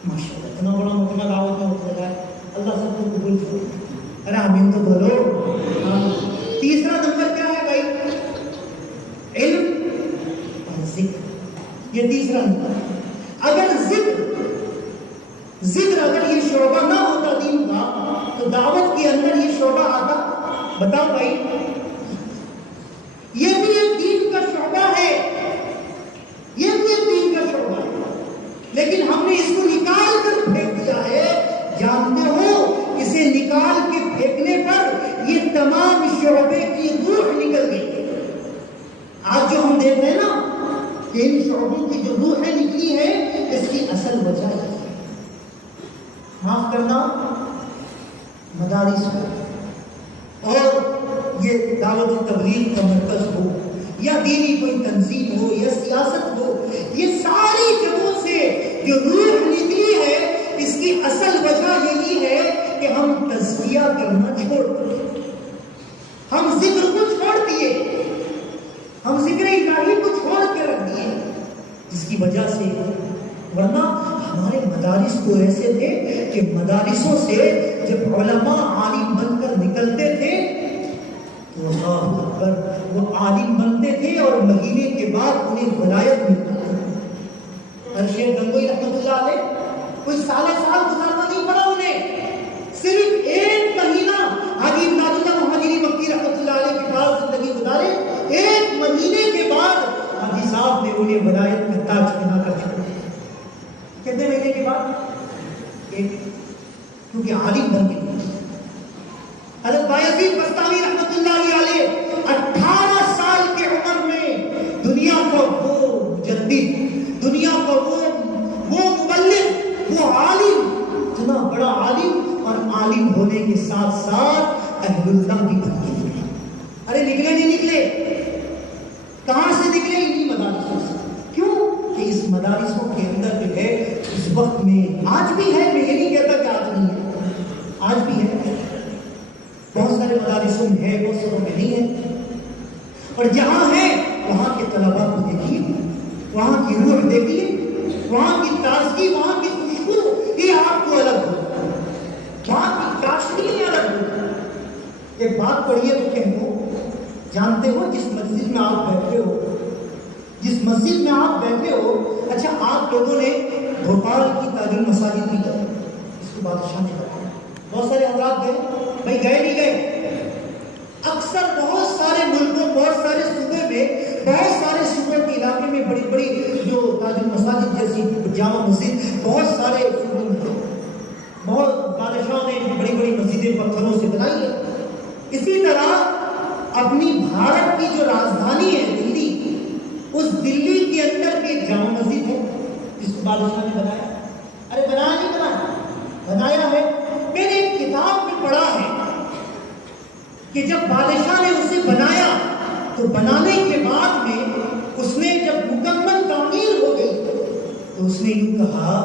ماشاءاللہ اتنا بڑا مقدمہ دعوت میں ہوتا ہے، اللہ سب کو قبول کرے۔ ارے آمین تو بولو۔ تیسرا نمبر کیا ہے بھائی؟ علم اور ذکر، یہ تیسرا نمبر۔ اگر ذکر اگر یہ شعبہ نہ ہوتا دین کا تو دعوت کے اندر یہ شعبہ آتا؟ بتاؤ بھائی، یہ بھی ایک دین کا شعبہ ہے، یہ بھی ایک دین کا شعبہ ہے، لیکن ہم نے اس کو نکال کر پھینک دیا ہے۔ جانتے ہو اسے نکال کے پھینکنے پر یہ تمام شعبے کی روح نکل گئی۔ آج جو ہم دیکھ رہے ہیں نا کہ ان شعبوں کی جو روحیں نکلی ہے اس کی اصل وجہ ہے، معاف کرنا، مدارس ہو اور یہ دعوت و تبلیغ کا مرکز ہو یا دینی کوئی تنظیم ہو یا سیاست ہو، یہ ساری جگہوں سے جو روح نکلی ہے اس کی اصل وجہ یہی ہے کہ ہم تزکیہ کرنا چھوڑ دیے، ہم ذکر کو چھوڑ دیے، ہم ذکر الہی کو چھوڑ کے رکھ دیے، جس کی وجہ سے ورنہ ہمارے مدارس تو ایسے تھے کہ مدارسوں سے جب علماء عالم بن کر نکلتے تھے تو اللہ اکبر وہ عالم بنتے تھے اور مہینے کے بعد انہیں ولایت ملتا تھا۔ شیخ گنگوئی رحمۃ اللہ علیہ کوئی سال گزارنا نہیں پڑا انہیں، صرف ایک مہینہ حاجی امداد اللہ مہاجری مکی رحمۃ اللہ علیہ کے پاس زندگی گزارے، ایک مہینے کے بعد حاجی صاحب نے انہیں ولایت کا تاج پہنا کر چھوڑا۔ کتنے مہینے کے بعد؟ ایک، کیونکہ عالم بن گئے۔ حضرت بایزید بستامی ارے نکلے نہیں نکلے، کہاں سے نکلے؟ انہی مدارسوں سے۔ کیوں کہ اس مدارسوں کے اندر جو ہے اس وقت میں آج بھی ہے، میں یہ نہیں کہتا کہ آج نہیں ہے، آج بھی ہے، بہت سارے مدارسوں میں ہے، بہت ساروں میں نہیں ہے، اور جہاں ہے وہاں کے طلباء کو دیکھیے، وہاں کی روح دیکھیے، وہاں کی تازگی، وہاں کی خوشبو، یہ آپ کو الگ ہوگا، وہاں کی چاشنی الگ ہوگا۔ ایک بات پڑھیے تو کہہ دو، جانتے ہو جس مسجد میں آپ بیٹھے ہو، جس مسجد میں آپ بیٹھے ہو، اچھا آپ لوگوں نے بھوپال کی تاج المساجد بھی گئے، اس کو بادشاہ نے بتایا، بہت سارے حضرات گئے، بھائی گئے نہیں گئے؟ اکثر بہت سارے ملکوں، بہت سارے صوبے میں، بہت سارے صوبوں کے علاقے میں بڑی بڑی جو تاج المساجد جیسی جامع مسجد بہت سارے صوبوں میں ہیں، بہت بادشاہوں نے بڑی بڑی مسجدیں پتھروں سے بنائی ہیں۔ اسی طرح اپنی بھارت کی جو راجدھانی ہے دلی، اس دلی کے اندر بھی ایک جامع مسجد ہے جس کو بادشاہ نے بنایا۔ ارے بنایا نہیں بنایا، بنایا ہے۔ میں نے ایک کتاب میں پڑھا ہے کہ جب بادشاہ نے اسے بنایا تو بنانے کے بعد میں اس نے جب مکمل تعمیر ہو گئی تو اس نے یوں کہا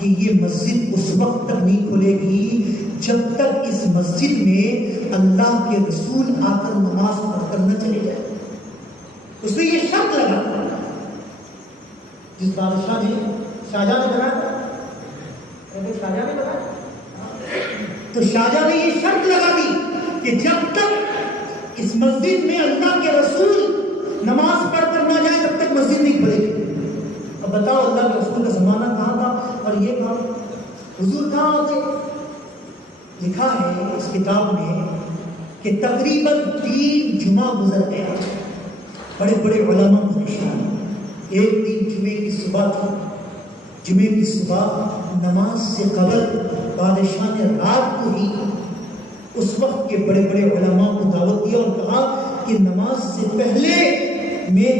کہ یہ مسجد اس وقت تک نہیں کھلے گی جب تک اس مسجد میں اللہ کے رسول آ کر نماز پڑھ کر نہ چلے جائے۔ اس نے یہ شرط لگا، جس بادشاہ نے، شاہجہاں نے بنایا، شاہجہاں نے بنایا تو شاہجہاں نے یہ شرط لگا دی کہ جب تک اس مسجد میں اللہ کے رسول نماز پڑھ کر نہ جائے تب تک مسجد نہیں کھلے گی۔ اب بتاؤ اللہ کے رسول کا زمانہ کہاں تھا اور یہ کہاں، حضور کہاں ہوتے؟ لکھا ہے اس کتاب میں کہ تقریباً 3 جمعہ گزر گیا، بڑے بڑے علماء پریشان۔ ایک دن جمعے کی صبح تھی، جمعے کی صبح نماز سے قبل بادشاہ نے رات کو ہی اس وقت کے بڑے بڑے علماء کو دعوت دیا اور کہا کہ نماز سے پہلے میں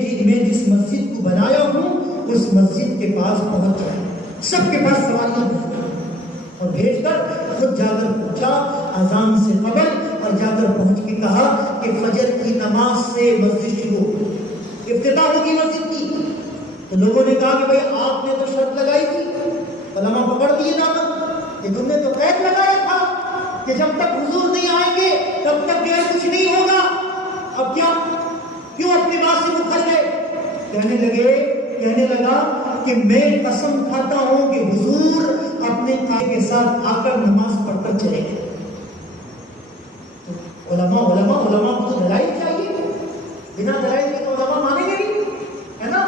جس مسجد کو بنایا ہوں اس مسجد کے پاس پہنچ جائے، سب کے پاس سواریاں اور بھیج کر خود جا کر پہنچا اذان سے قبل، اور جا کر پہنچ کے کہا کہ فجر کی نماز سے مسجد شروع ہوگی، افتتاح ہوگی مسجد کی۔ تو لوگوں نے کہا کہ بھائی آپ نے تو شرط لگائی تھی، علماء پکڑ دیے دامن کہ تم نے تو قید لگایا تھا کہ جب تک حضور نہیں آئیں گے تب تک جو ہے کچھ نہیں ہوگا، اب کیا، کیوں اپنی بات سے مکر گئے؟ کہنے لگا کہ میں قسم کھاتا ہوں کہ حضور اپنے قائد کے ساتھ آ کر نماز پڑھ کر چلے گئے۔ تو علماء کو تو دلائل چاہیے، بنا دلائل کے تو علماء مانیں گے نہیں، ہے نا؟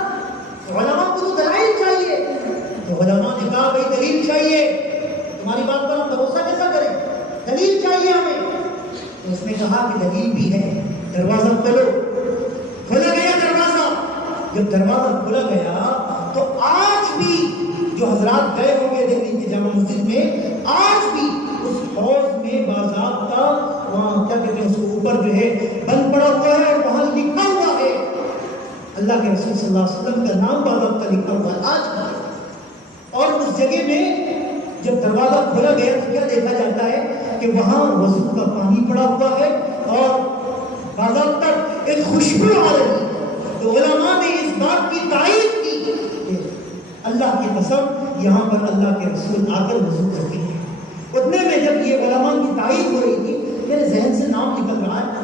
علماء کو تو دلائل چاہیے۔ تو علماء نے کہا بھائی دلیل چاہیے، تمہاری بات پر ہم بھروسہ کیسا کریں، دلیل چاہیے ہمیں۔ تو اس نے کہا کہ دلیل بھی ہے، دروازہ کھولو۔ کھولا گیا دروازہ، جب دروازہ کھولا گیا تو آج بھی جو حضرات گئے ہوں گے دہلی کی جامع مسجد میں، آج بھی اس حوض میں باضابطہ وہاں کیا کہتے ہیں اس کو اوپر جو ہے بند پڑا ہوا ہے اور وہاں لکھا ہوا ہے اللہ کے رسول صلی اللہ علیہ وسلم کا نام باضابطہ لکھا ہوا ہے آج بھی۔ اور اس جگہ میں جب دروازہ کھولا گیا تو کیا دیکھا جاتا ہے کہ وہاں وضو کا پانی پڑا ہوا ہے اور باضابطہ ایک خوشبو آ رہی ہے۔ تو علماء نے اس بات کی تائید کی کہ اللہ کی قسم یہاں پر اللہ کے رسول آ کر وضو کرتے ہیں۔ اتنے میں جب یہ علماء کی تائید ہو رہی تھی میرے ذہن سے نام نکل رہا ہے،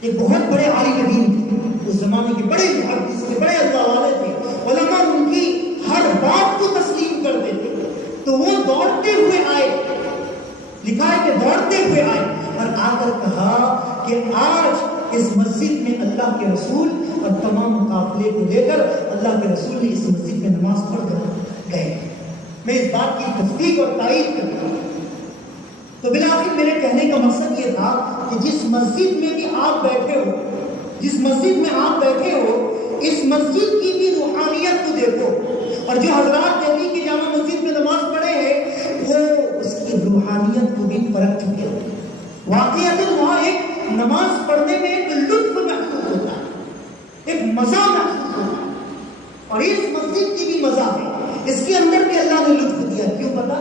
ایک بہت بڑے عالم دین تھے اس زمانے کے، بڑے محدث تھے، بڑے اللہ والے تھے، علماء ان کی ہر بات کو تسلیم کرتے تھے۔ تو وہ دوڑتے ہوئے آئے، لکھا ہے کہ دوڑتے ہوئے آئے اور آ کر کہا کہ آج اس مسجد میں اللہ کے رسول اور تمام قافلے کو لے کر اللہ کے رسول نے اس مسجد میں نماز پڑھ کر گئے۔ میں اس بات کی تصدیق اور تائید کرتا ہوں۔ تو بالآخر میرے کہنے کا مقصد یہ تھا کہ جس مسجد میں بھی آپ بیٹھے ہو، جس مسجد میں آپ بیٹھے ہو، اس مسجد کی بھی روحانیت کو دیکھو، اور جو حضرات دہلی کی جامع مسجد میں نماز پڑھے ہیں وہ اس کی روحانیت کو بھی پرکھ چکے ہو۔ واقعات وہاں ایک نماز پڑھنے میں ایک لطف محسوس ہوتا ہے، ایک مزہ محسوس ہوتا ہے، اور اس مسجد کی بھی مزہ ہے، اس کے اندر بھی اللہ نے لطف دیا۔ کیوں پتا؟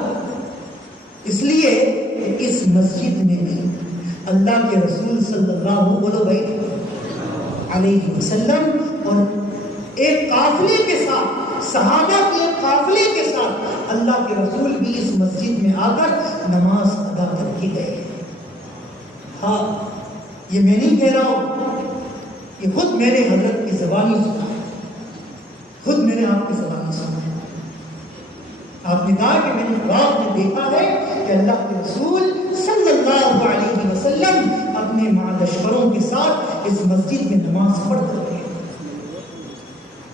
اس لیے کہ اس مسجد میں بھی اللہ کے رسول صلی اللہ علیہ وسلم اور ایک قافلے کے ساتھ، صحابہ کے ایک قافلے کے ساتھ اللہ کے رسول بھی اس مسجد میں آ کر نماز ادا کر کے گئے۔ ہاں، یہ میں نہیں کہہ رہا ہوں، یہ خود میرے حضرت کی زبانی سنا ہے، خود میں نے آپ کی زبانی سنا ہے۔ آپ نے کہا کہ میں نے خواب میں دیکھا ہے کہ اللہ کے رسول صلی اللہ علیہ وسلم اپنے لشکروں کے ساتھ اس مسجد میں نماز پڑھ کر گئے۔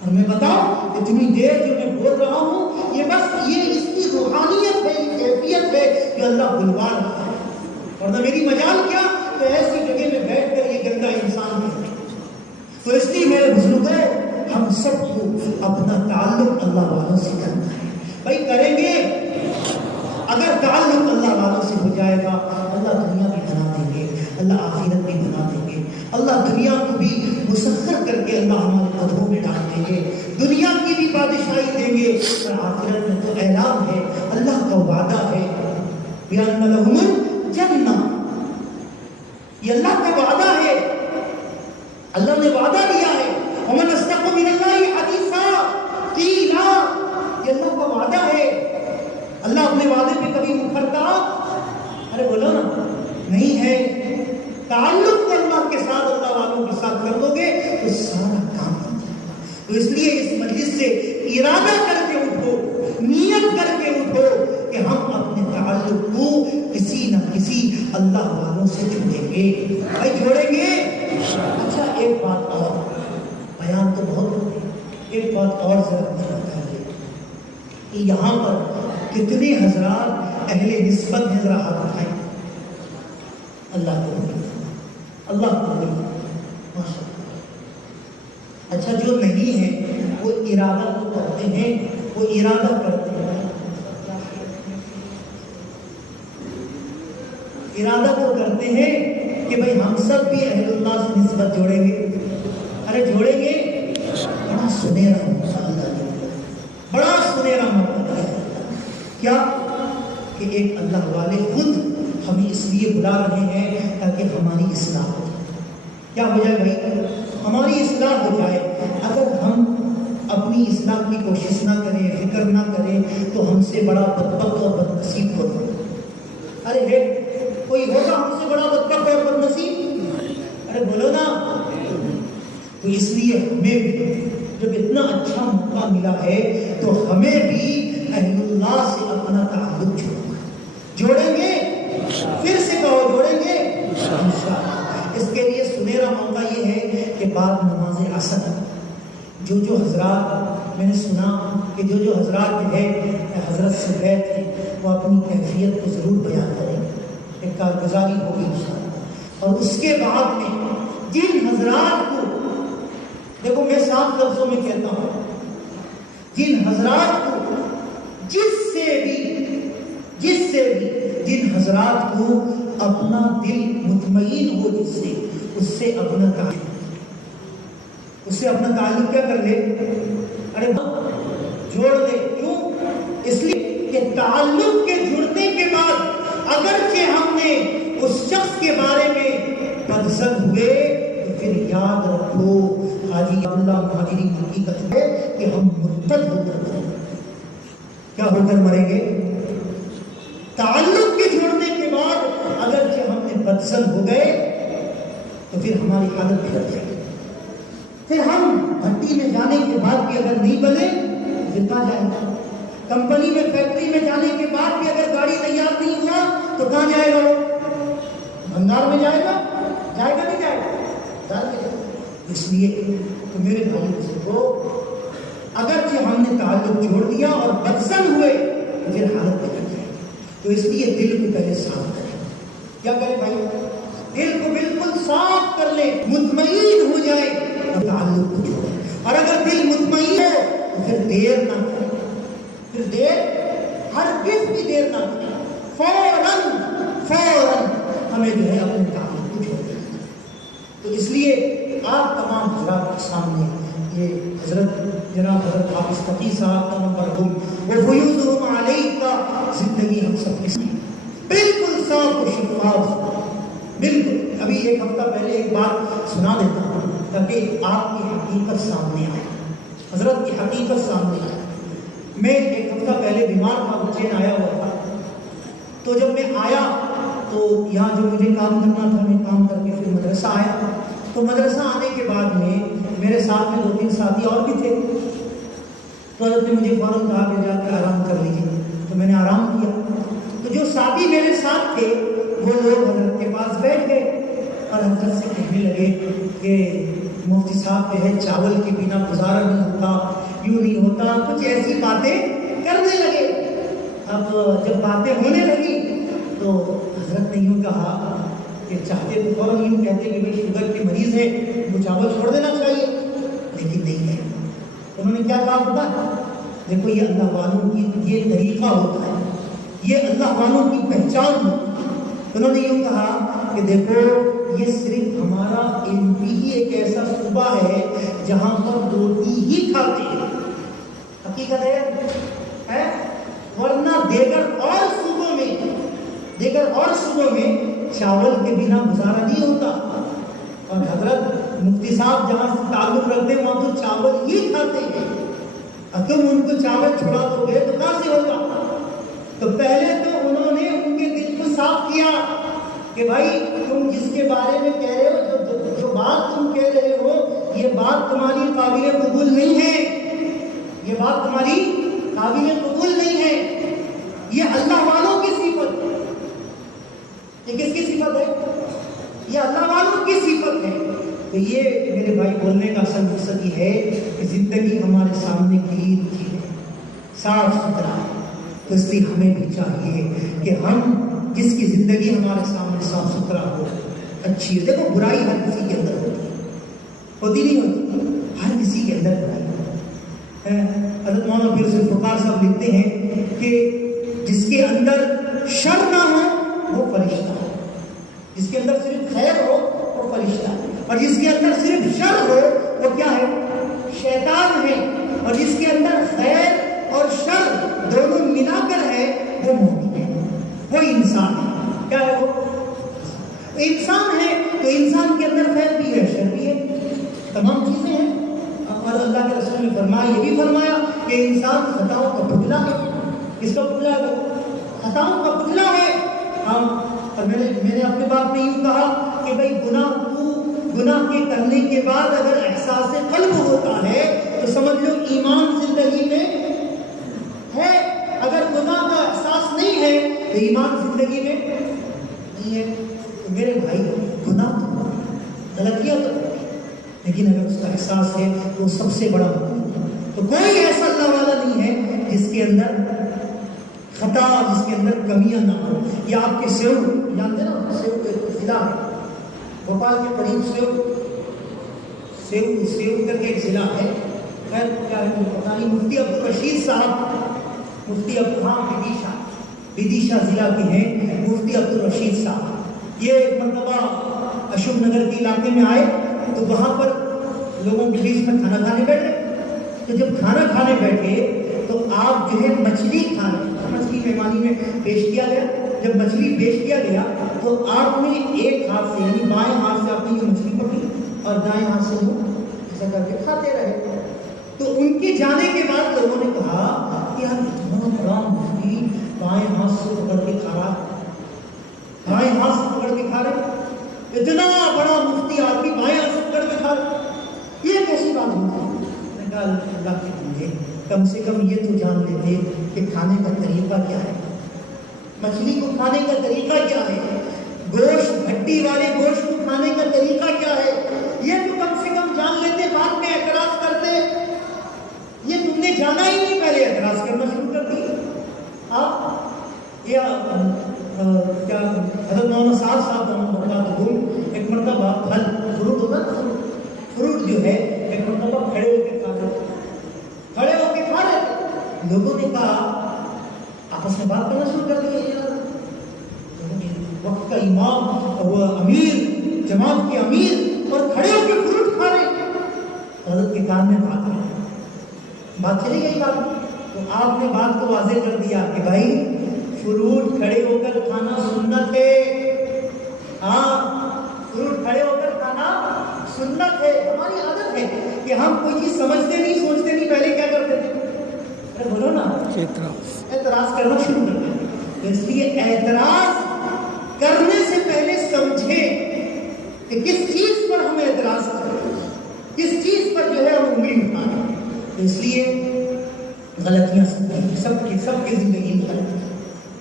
اور میں بتاؤں اتنی دیر جو میں بول رہا ہوں، یہ بس یہ اس کی روحانیت ہے، کیفیت ہے جو اللہ بلوا رہا ہے، ورنہ میری مجال کیا تو ایسی جگہ میں بیٹھ کر یہ گندا انسان ہے۔ تو اس لیے میرے بزرگوں، ہم سب کو اپنا تعلق اللہ والوں سے کرنا ہے۔ بھائی کریں گے، اگر تعلق اللہ والوں سے ہو جائے گا، اللہ دنیا بھی بنا دیں گے، اللہ آخرت بھی بنا دیں گے، اللہ دنیا کو بھی مسخر کر کے اللہ ہمارے قدموں میں ڈال دیں گے، دنیا کی بھی بادشاہی دیں گے، اور آخرت میں تو اعلان ہے، اللہ کا وعدہ ہے، بِأَنَّ لَهُمُ الْجَنَّةَ، یہ اللہ کا وعدہ ہے، اللہ نے وعدہ لیا ہے، وَمَنْ أَصْدَقُ مِنَ اللَّهِ حَدِيثًا قِيلَ، یہ اللہ کا وعدہ ہے۔ اللہ اپنے وعدے پہ کبھی مکرتا؟ ارے بولو نا، نہیں ہے۔ تعلق اللہ کے ساتھ، اللہ والوں کے ساتھ کر دو گے تو سارا کام بن جائے گا۔ تو اس لیے اس مجلس سے ارادہ کر کے اٹھو، نیت کر کے اٹھو کہ ہم اپنے تعلق کو کسی نہ کسی اللہ والوں سے جوڑیں گے۔ بھائی جوڑیں گے؟ اچھا ایک بات اور، بیان تو بہت ہوتے ہیں، ایک بات اور ذرا بتا دیں کہ یہاں پر کتنے حضرات اہل نسبت ہیں؟ ذرا ہاتھ اٹھائیں۔ اللہ کو اللہ کو ماشاء اللہ۔ اچھا جو نہیں ہے وہ ارادہ تو کرتے ہیں، وہ ارادہ کرتے ہیں، ارادہ تو کرتے ہیں کہ بھائی ہم سب بھی اہل اللہ سے نسبت جوڑیں گے۔ ارے جوڑیں گے، بڑا سنہرا موقع اللہ نے، بڑا سنہرا موقع ہے۔ کیا کہ ایک اللہ والے خود ہمیں اس لیے بلا رہے ہیں تاکہ ہماری اصلاح ہو جائے۔ کیا ہو جائے بھائی؟ ہماری اصلاح ہو جائے۔ اگر ہم اپنی اصلاح کی کوشش نہ کریں، فکر نہ کریں، تو ہم سے بڑا بدبخت اور بدنصیب ہوگا۔ ارے ہے کوئی ہوگا ہم سے بڑا بدبخت اور بدنصیب؟ ارے بولو نا۔ تو اس لیے ہمیں بھی جب اتنا اچھا موقع ملا ہے تو ہمیں بھی اہل اللہ سے اپنا تعلق جوڑیں گے۔ پھر سے کہو، جوڑیں گے انشاءاللہ۔ اس کے لیے سنہرا موقع یہ ہے کہ بعد نماز عصر جو حضرات، میں نے سنا کہ جو حضرات ہے حضرت سے بیعت ہیں، وہ اپنی کیفیت کو ضرور بیان کریں، ایک کارگزاری ہوگی انشاءاللہ۔ اور اس کے بعد میں جن حضرات کو، دیکھو میں صاف لفظوں میں کہتا ہوں، جن حضرات کو جس سے بھی جن حضرات کو اپنا دل مطمئن ہو اس سے اپنا تعلق کیا کر لے؟ ارے جوڑ دے۔ کیوں؟ اس لیے کہ تعلق کے جڑنے کے بعد اگرچہ ہم نے اس شخص کے بارے میں بدظن ہوئے تو پھر یاد رکھو حاجی اللہ مہاجری کی حقیقت ہے کہ ہم مرتد ہو کر مریں گے۔ کیا ہو کر مریں گے؟ تعلق کے جوڑنے کے بعد اگرچہ ہم نے بدظن ہو گئے تو پھر ہماری حالت بگڑ جائے گی۔ پھر ہم بھٹی میں جانے کے بعد بھی اگر نہیں بنے تو پھر کہاں جائیں گے؟ کمپنی میں، فیکٹری میں جانے کے بعد بھی اگر گاڑی تیار نہیں ہوا تو کہاں جائے گا؟ بھنڈار میں جائے گا؟ جائے گا نہیں جائے گا؟ اس لیے تو میرے بھائی بزرگوں، اگرچہ ہم نے تعلق جوڑ دیا اور بدظن ہوئے تو پھر حالت بگڑ جائے گی۔ تو اس لیے دل کو پہلے صاف کریں۔ کیا کریں بھائی؟ دل کو بالکل صاف کر لیں، مطمئن ہو جائے اور تعلق کو جوڑیں۔ اور اگر دل مطمئن ہے تو پھر دیر نہ کریں، پھر ہرگز بھی دیر نہ کریں، فوراً ہمیں جو ہے اپنے تعلق کو جوڑ دینا۔ تو اس لیے آپ تمام حضرات کے سامنے یہ جناب حضرت حافظ تقی صاحب کا مرحوم وفیوضہم علیہ کا زندگی ہم سب کے سامنے بالکل صاف و شفاف بالکل ابھی ایک ہفتہ پہلے ایک بات سنا دیتا ہوں تاکہ آپ کی حقیقت سامنے آئے، حضرت کی حقیقت سامنے آئے۔ میں ایک ہفتہ پہلے بیمار تھا، چین آیا ہوا تھا، تو جب میں آیا تو یہاں جو مجھے کام کرنا تھا میں کام کر کے پھر مدرسہ آیا، تو مدرسہ آنے کے بعد میں میرے ساتھ میں 2-3 ساتھی اور بھی تھے، تو حضرت نے مجھے فوراً کہا کہ جا کے آرام کر لیجیے، تو میں نے آرام کیا۔ تو جو ساتھی میرے ساتھ تھے وہ لوگ حضرت کے پاس بیٹھ گئے اور حضرت سے کہنے لگے کہ مفتی صاحب جو ہے چاول کے بنا گزارا نہیں ہوتا، یوں نہیں ہوتا، کچھ ایسی باتیں کرنے لگے۔ اب جب باتیں ہونے لگی تو حضرت نے یوں کہا کہ چاہتے تو فوراً یوں کہتے کہ بھائی شوگر کے مریض ہے، وہ چاول چھوڑ دینا چاہیے، لیکن نہیں ہے۔ انہوں نے کیا کہا پتا ہے؟ دیکھو یہ اللہ والوں کی یہ طریقہ ہوتا ہے، یہ اللہ والوں کی پہچان ہوتی ہے۔ انہوں نے یوں کہا کہ دیکھو یہ صرف ہمارا MP ہی ایک ایسا صوبہ ہے جہاں پر روٹی ہی کھاتے ہیں، حقیقت ہے، ورنہ دیگر اور صوبوں میں چاول کے بنا گزارا نہیں ہوتا۔ اور حضرت مفتی صاحب جہاں سے تعلق رکھتے ہیں وہاں تو چاول ہی کھاتے ہیں، اور تم ان کو چاول چھوڑا دو گے تو کہاں سے ہوگا؟ تو پہلے تو انہوں نے ان کے دل کو صاف کیا کہ بھائی تم جس کے بارے میں کہہ رہے ہو، جو بات تم کہہ رہے ہو، یہ بات تمہاری قابل قبول نہیں ہے، یہ بات تمہاری قابل قبول نہیں ہے، یہ اللہ والوں کی صفت ہے۔ یہ کس کی صفت ہے؟ یہ اللہ والوں کی صفت ہے۔ تو یہ میرے بھائی بولنے کا اصل مقصد یہ ہے کہ زندگی ہمارے سامنے کلین کی ہے، صاف ستھرا ہے، تو اس لیے ہمیں بھی چاہیے کہ ہم جس کی زندگی ہمارے سامنے صاف ستھرا ہو، اچھی ہے۔ دیکھو برائی ہر کسی کے اندر ہوتی نہیں ہوتی، ہر کسی کے اندر برائی ہوتی ہے۔ حضرت مولانا پیر ذوالفقار صاحب لکھتے ہیں کہ جس کے اندر شر نہ ہو وہ فرشتہ ہے، جس کے اندر صرف خیر ہو وہ فرشتہ ہے، اور جس کے اندر صرف شر ہو وہ کیا ہے؟ شیطان ہے، اور جس کے اندر خیر اور شر دونوں ملا کر ہے وہ مومن ہے، وہ انسان ہے۔ کیا ہے وہ؟ انسان ہے، تو انسان کے اندر خیر بھی ہے، شر بھی ہے، تمام چیزیں ہیں۔ اور اللہ کے رسول نے فرمایا، یہ بھی فرمایا کہ انسان خطاؤں کا پتلا ہے۔ کس کا پتلا ہے؟ خطاؤں کا پتلا ہے۔ اور میں نے اپنے بات میں یوں کہا کہ بھائی گناہ کے کرنے کے بعد اگر احساس قلب ہوتا ہے تو سمجھ لو ایمان زندگی میں ہے، اگر گناہ کا احساس نہیں ہے تو ایمان زندگی میں نہیں ہے۔ تو میرے بھائی گناہ تو غلطیاں تو، لیکن اگر اس کا احساس ہے تو سب سے بڑا تو کوئی ایسا اللہ والا نہیں ہے جس کے اندر خطا، جس کے اندر کمیاں نہ ہو۔ یا آپ کے سیو جانتے نا، سیو ایک ضلع ہے بھوپال کے قریب، سیو کر کے ایک ضلع ہے، خیر کیا ہے پتہ نہیں، مفتی عبدالرشید صاحب، مفتی بدیشہ ضلع کے ہیں مفتی عبدالرشید صاحب۔ یہ ایک مرتبہ اشوک نگر کے علاقے میں آئے تو وہاں پر لوگوں کے بیچ میں کھانا کھانے بیٹھے، تو جب کھانا کھانے بیٹھے تو آپ جو ہے مچھلی مہمانی میں پیش کیا گیا۔ جب مچھلی پیش کیا گیا تو آپ نے ایک ہاتھ سے یعنی بائیں ہاتھ سے آپ نے یہ مچھلی پکڑی اور دائیں ہاتھ سے وہ ایسا کر کے کھاتے رہے۔ تو ان کے جانے کے بعد لوگوں نے کہا کہ یار اتنا بڑا مچھلی بائیں ہاتھ سے پکڑ کے کھا رہا، بائیں ہاتھ سے پکڑ کے کھا رہے، اتنا بڑا مفتی آدمی بائیں ہاتھ سے پکڑ کے کھا رہے، یہ کیسی بات ہوتی ہے؟ میں کہا اللہ کے بندے، کم سے کم یہ تو جان لیتے کہ کھانے کا طریقہ کیا ہے، مچھلی کو کھانے کا طریقہ کیا ہے، گوشت ہڈی والے گوشت کو کھانے کا طریقہ کیا ہے، یہ تو کم سے کم جان لیتے، بعد میں اعتراض کرتے۔ یہ تم نے جانا ہی نہیں، پہلے اعتراض کرنا شروع کر دی۔ آپ یا کیا حضرت مولانا صاحب ایک مرتبہ پھل فروٹ ہوتا نا، فروٹ جو ہے ایک مرتبہ کھڑے ہو کے کھا رہے تھے، لوگوں نے کہا آپس میں بات کرنا شروع کر دی، وقت کا امام، وہ امیر، جماعت کے امیر، اور کھڑے ہو کے فروٹ کھا رہے، حضرت کے کان میں بات چلی گئی بات، تو آپ نے بات کو واضح کر دیا کہ بھائی فروٹ کھڑے ہو کر کھانا سنت ہے، ہاں ضرور کھڑے ہو کر کھانا سنت ہے، ہماری عادت ہے کہ ہم کوئی چیز سمجھتے نہیں سوچتے نہیں، پہلے کیا کرتے تھے؟ ارے بولو نا، اعتراض کرنا شروع کر دیں۔ اس لیے اعتراض کرنے سے پہلے سمجھیں کہ کس چیز پر ہمیں اعتراض کریں، کس چیز پر جو ہے ہم انگلی اٹھائیں۔ اس لیے غلطیاں سب کی زندگی میں غلطیاں۔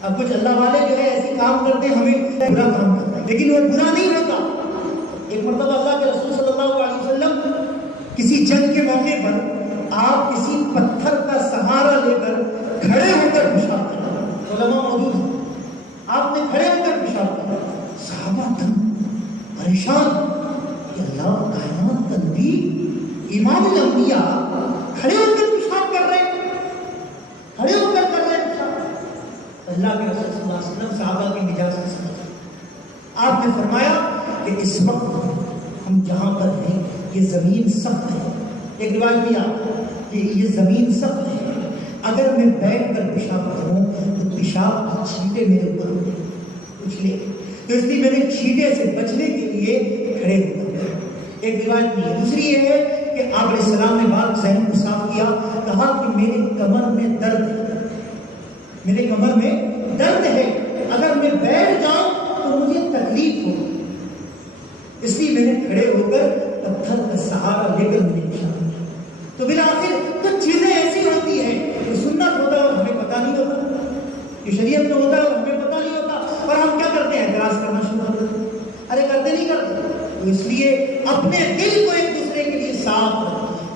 اب کچھ اللہ والے جو ہے ایسے کام کرتے ہیں، ہمیں برا کام کرتا ہے لیکن وہ برا نہیں ہوتا۔ ایک مرتبہ اللہ کے رسول صلی اللہ علیہ وسلم کسی جنگ کے موقع پر آپ کسی پتھر کا سہارا لے کر کھڑے ہو کر پیشاب کریں، علماء موجود ہیں، آپ نے کھڑے ہو کر پیشاب کرا، صحابہ دم پریشان کہ اللہ کائنات کا نبی امام الانبیاء کھڑے ہو کر پیشاب کر رہے ہیں، کھڑے ہو کر کر رہے ہیں پیشاب۔ اللہ کے رسول صلی اللہ علیہ وسلم صحابہ کی مزاج سے سمجھ، آپ نے فرمایا کہ اس وقت ہم جہاں پر ہیں یہ زمین سخت ہے، ایک روایت بھی آتا ہے کہ یہ زمین سخت ہے، اگر میں بیٹھ کر پیشاب کروں تو پیشاب کی چھینٹے میرے اوپر کچھ لے، تو اس لیے میں نے چھینٹے سے بچنے کے لیے کھڑے ہو کر۔ ایک روایت نہیں ہے۔ دوسری یہ ہے کہ آپ علیہ السلام نے بات ذہن کو صاف کیا، کہا کہ میرے کمر میں درد ہے، میرے کمر میں درد ہے، اگر میں بیٹھ جاؤں تو مجھے تکلیف ہوگی، اس لیے میں نے کھڑے ہو کر پتھر کا سہارا لے کر مجھے پیشاب کیا۔ تو بالآخر کچھ چیزیں ایسی ہوتی ہیں کہ سنت ہوتا ہے اور ہمیں پتہ نہیں ہوتا، کہ شریعت میں ہوتا ہے اور ہمیں پتہ نہیں ہوتا، اور ہم کیا کرتے ہیں؟ اعتراض کرنا شروع کر دیتے ہیں، ارے کرتے نہیں کرتے۔ تو اس لیے اپنے دل کو ایک دوسرے کے لیے صاف رکھیں،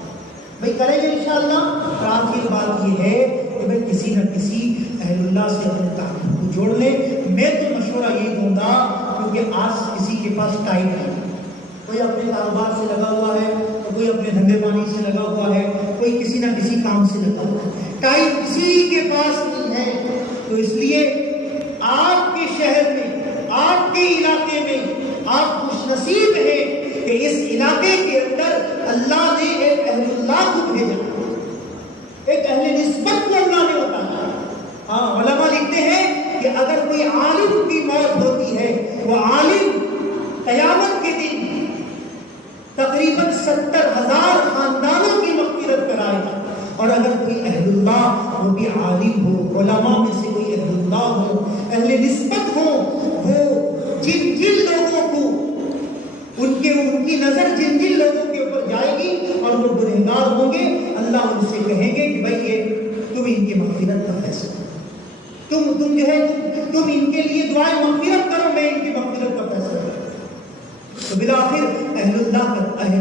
بھائی کریں گے انشاءاللہ۔ اور آخر بات یہ ہے کہ بھائی کسی نہ کسی اہل اللہ سے اپنے تعلق کو جوڑ لیں۔ میں تو مشورہ یہی دوں گا، کیونکہ آج کسی کے پاس ٹائم نہیں، کوئی اپنے کاروبار سے لگا ہوا ہے، کوئی اپنے دھندے پانی سے لگا ہوا ہے، کوئی کسی نہ کسی کام سے لگا ہوا ہے، ٹائم کسی کے پاس نہیں ہے۔ تو اس لیے آپ کے شہر میں، آپ کے علاقے میں آپ خوش نصیب ہیں کہ اس علاقے کے اندر اللہ نے ایک اہل اللہ کو بھیجا، ایک اہل نسبت کو اللہ نے بتایا۔ ہاں علماء لکھتے ہیں کہ اگر کوئی عالم کی موت ہوتی ہے، وہ عالم قیامت کے دن تقریباً 70,000 خاندانوں کی مغفرت کرائے گا، اور اگر کوئی اہل اللہ، وہ بھی عالم ہو، علماء میں سے کوئی اہل اللہ ہو، اہل نسبت ہو، وہ جن لوگوں کو ان کی نظر جن لوگوں کے اوپر جائے گی اور وہ گنہگار ہوں گے، اللہ ان سے کہیں گے کہ بھائی یہ تم ان کی مغفرت کا فیصلہ، تم جو ہے تم ان کے لیے دعائیں مغفرت کرو، میں ان کی مغفرت کا فیصلہ کروں۔ تو بالآخر اہل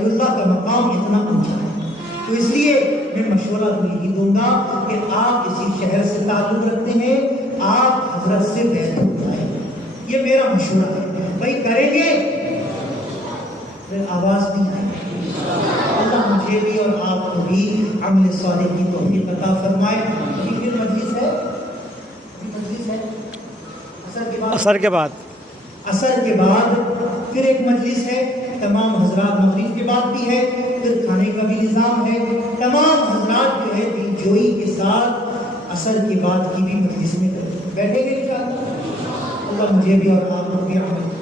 اللہ کا مقام اتنا اونچا ہے۔ تو اس لیے میں مشورہ یہی دوں گا کہ آپ کسی شہر سے تعلق رکھتے ہیں، آپ حضرت سے بیعت ہو جائیں، یہ میرا مشورہ ہے۔ بھائی کریں گے؟ آواز نہیں آئی۔ اللہ مجھے بھی اور آپ کو بھی عمل صالح کی توفیق عطا فرمائے۔ پھر مجلس ہے عصر کے بعد پھر ایک مجلس ہے، تمام حضرات مغرب کے بعد بھی ہے، پھر کھانے کا بھی نظام ہے، تمام حضرات جو ہے دل جوئی کے ساتھ عصر کے بعد کی بھی مجلس میں بیٹھے گے انشاءاللہ۔ اللہ مجھے بھی اور آپ کو بھی عمل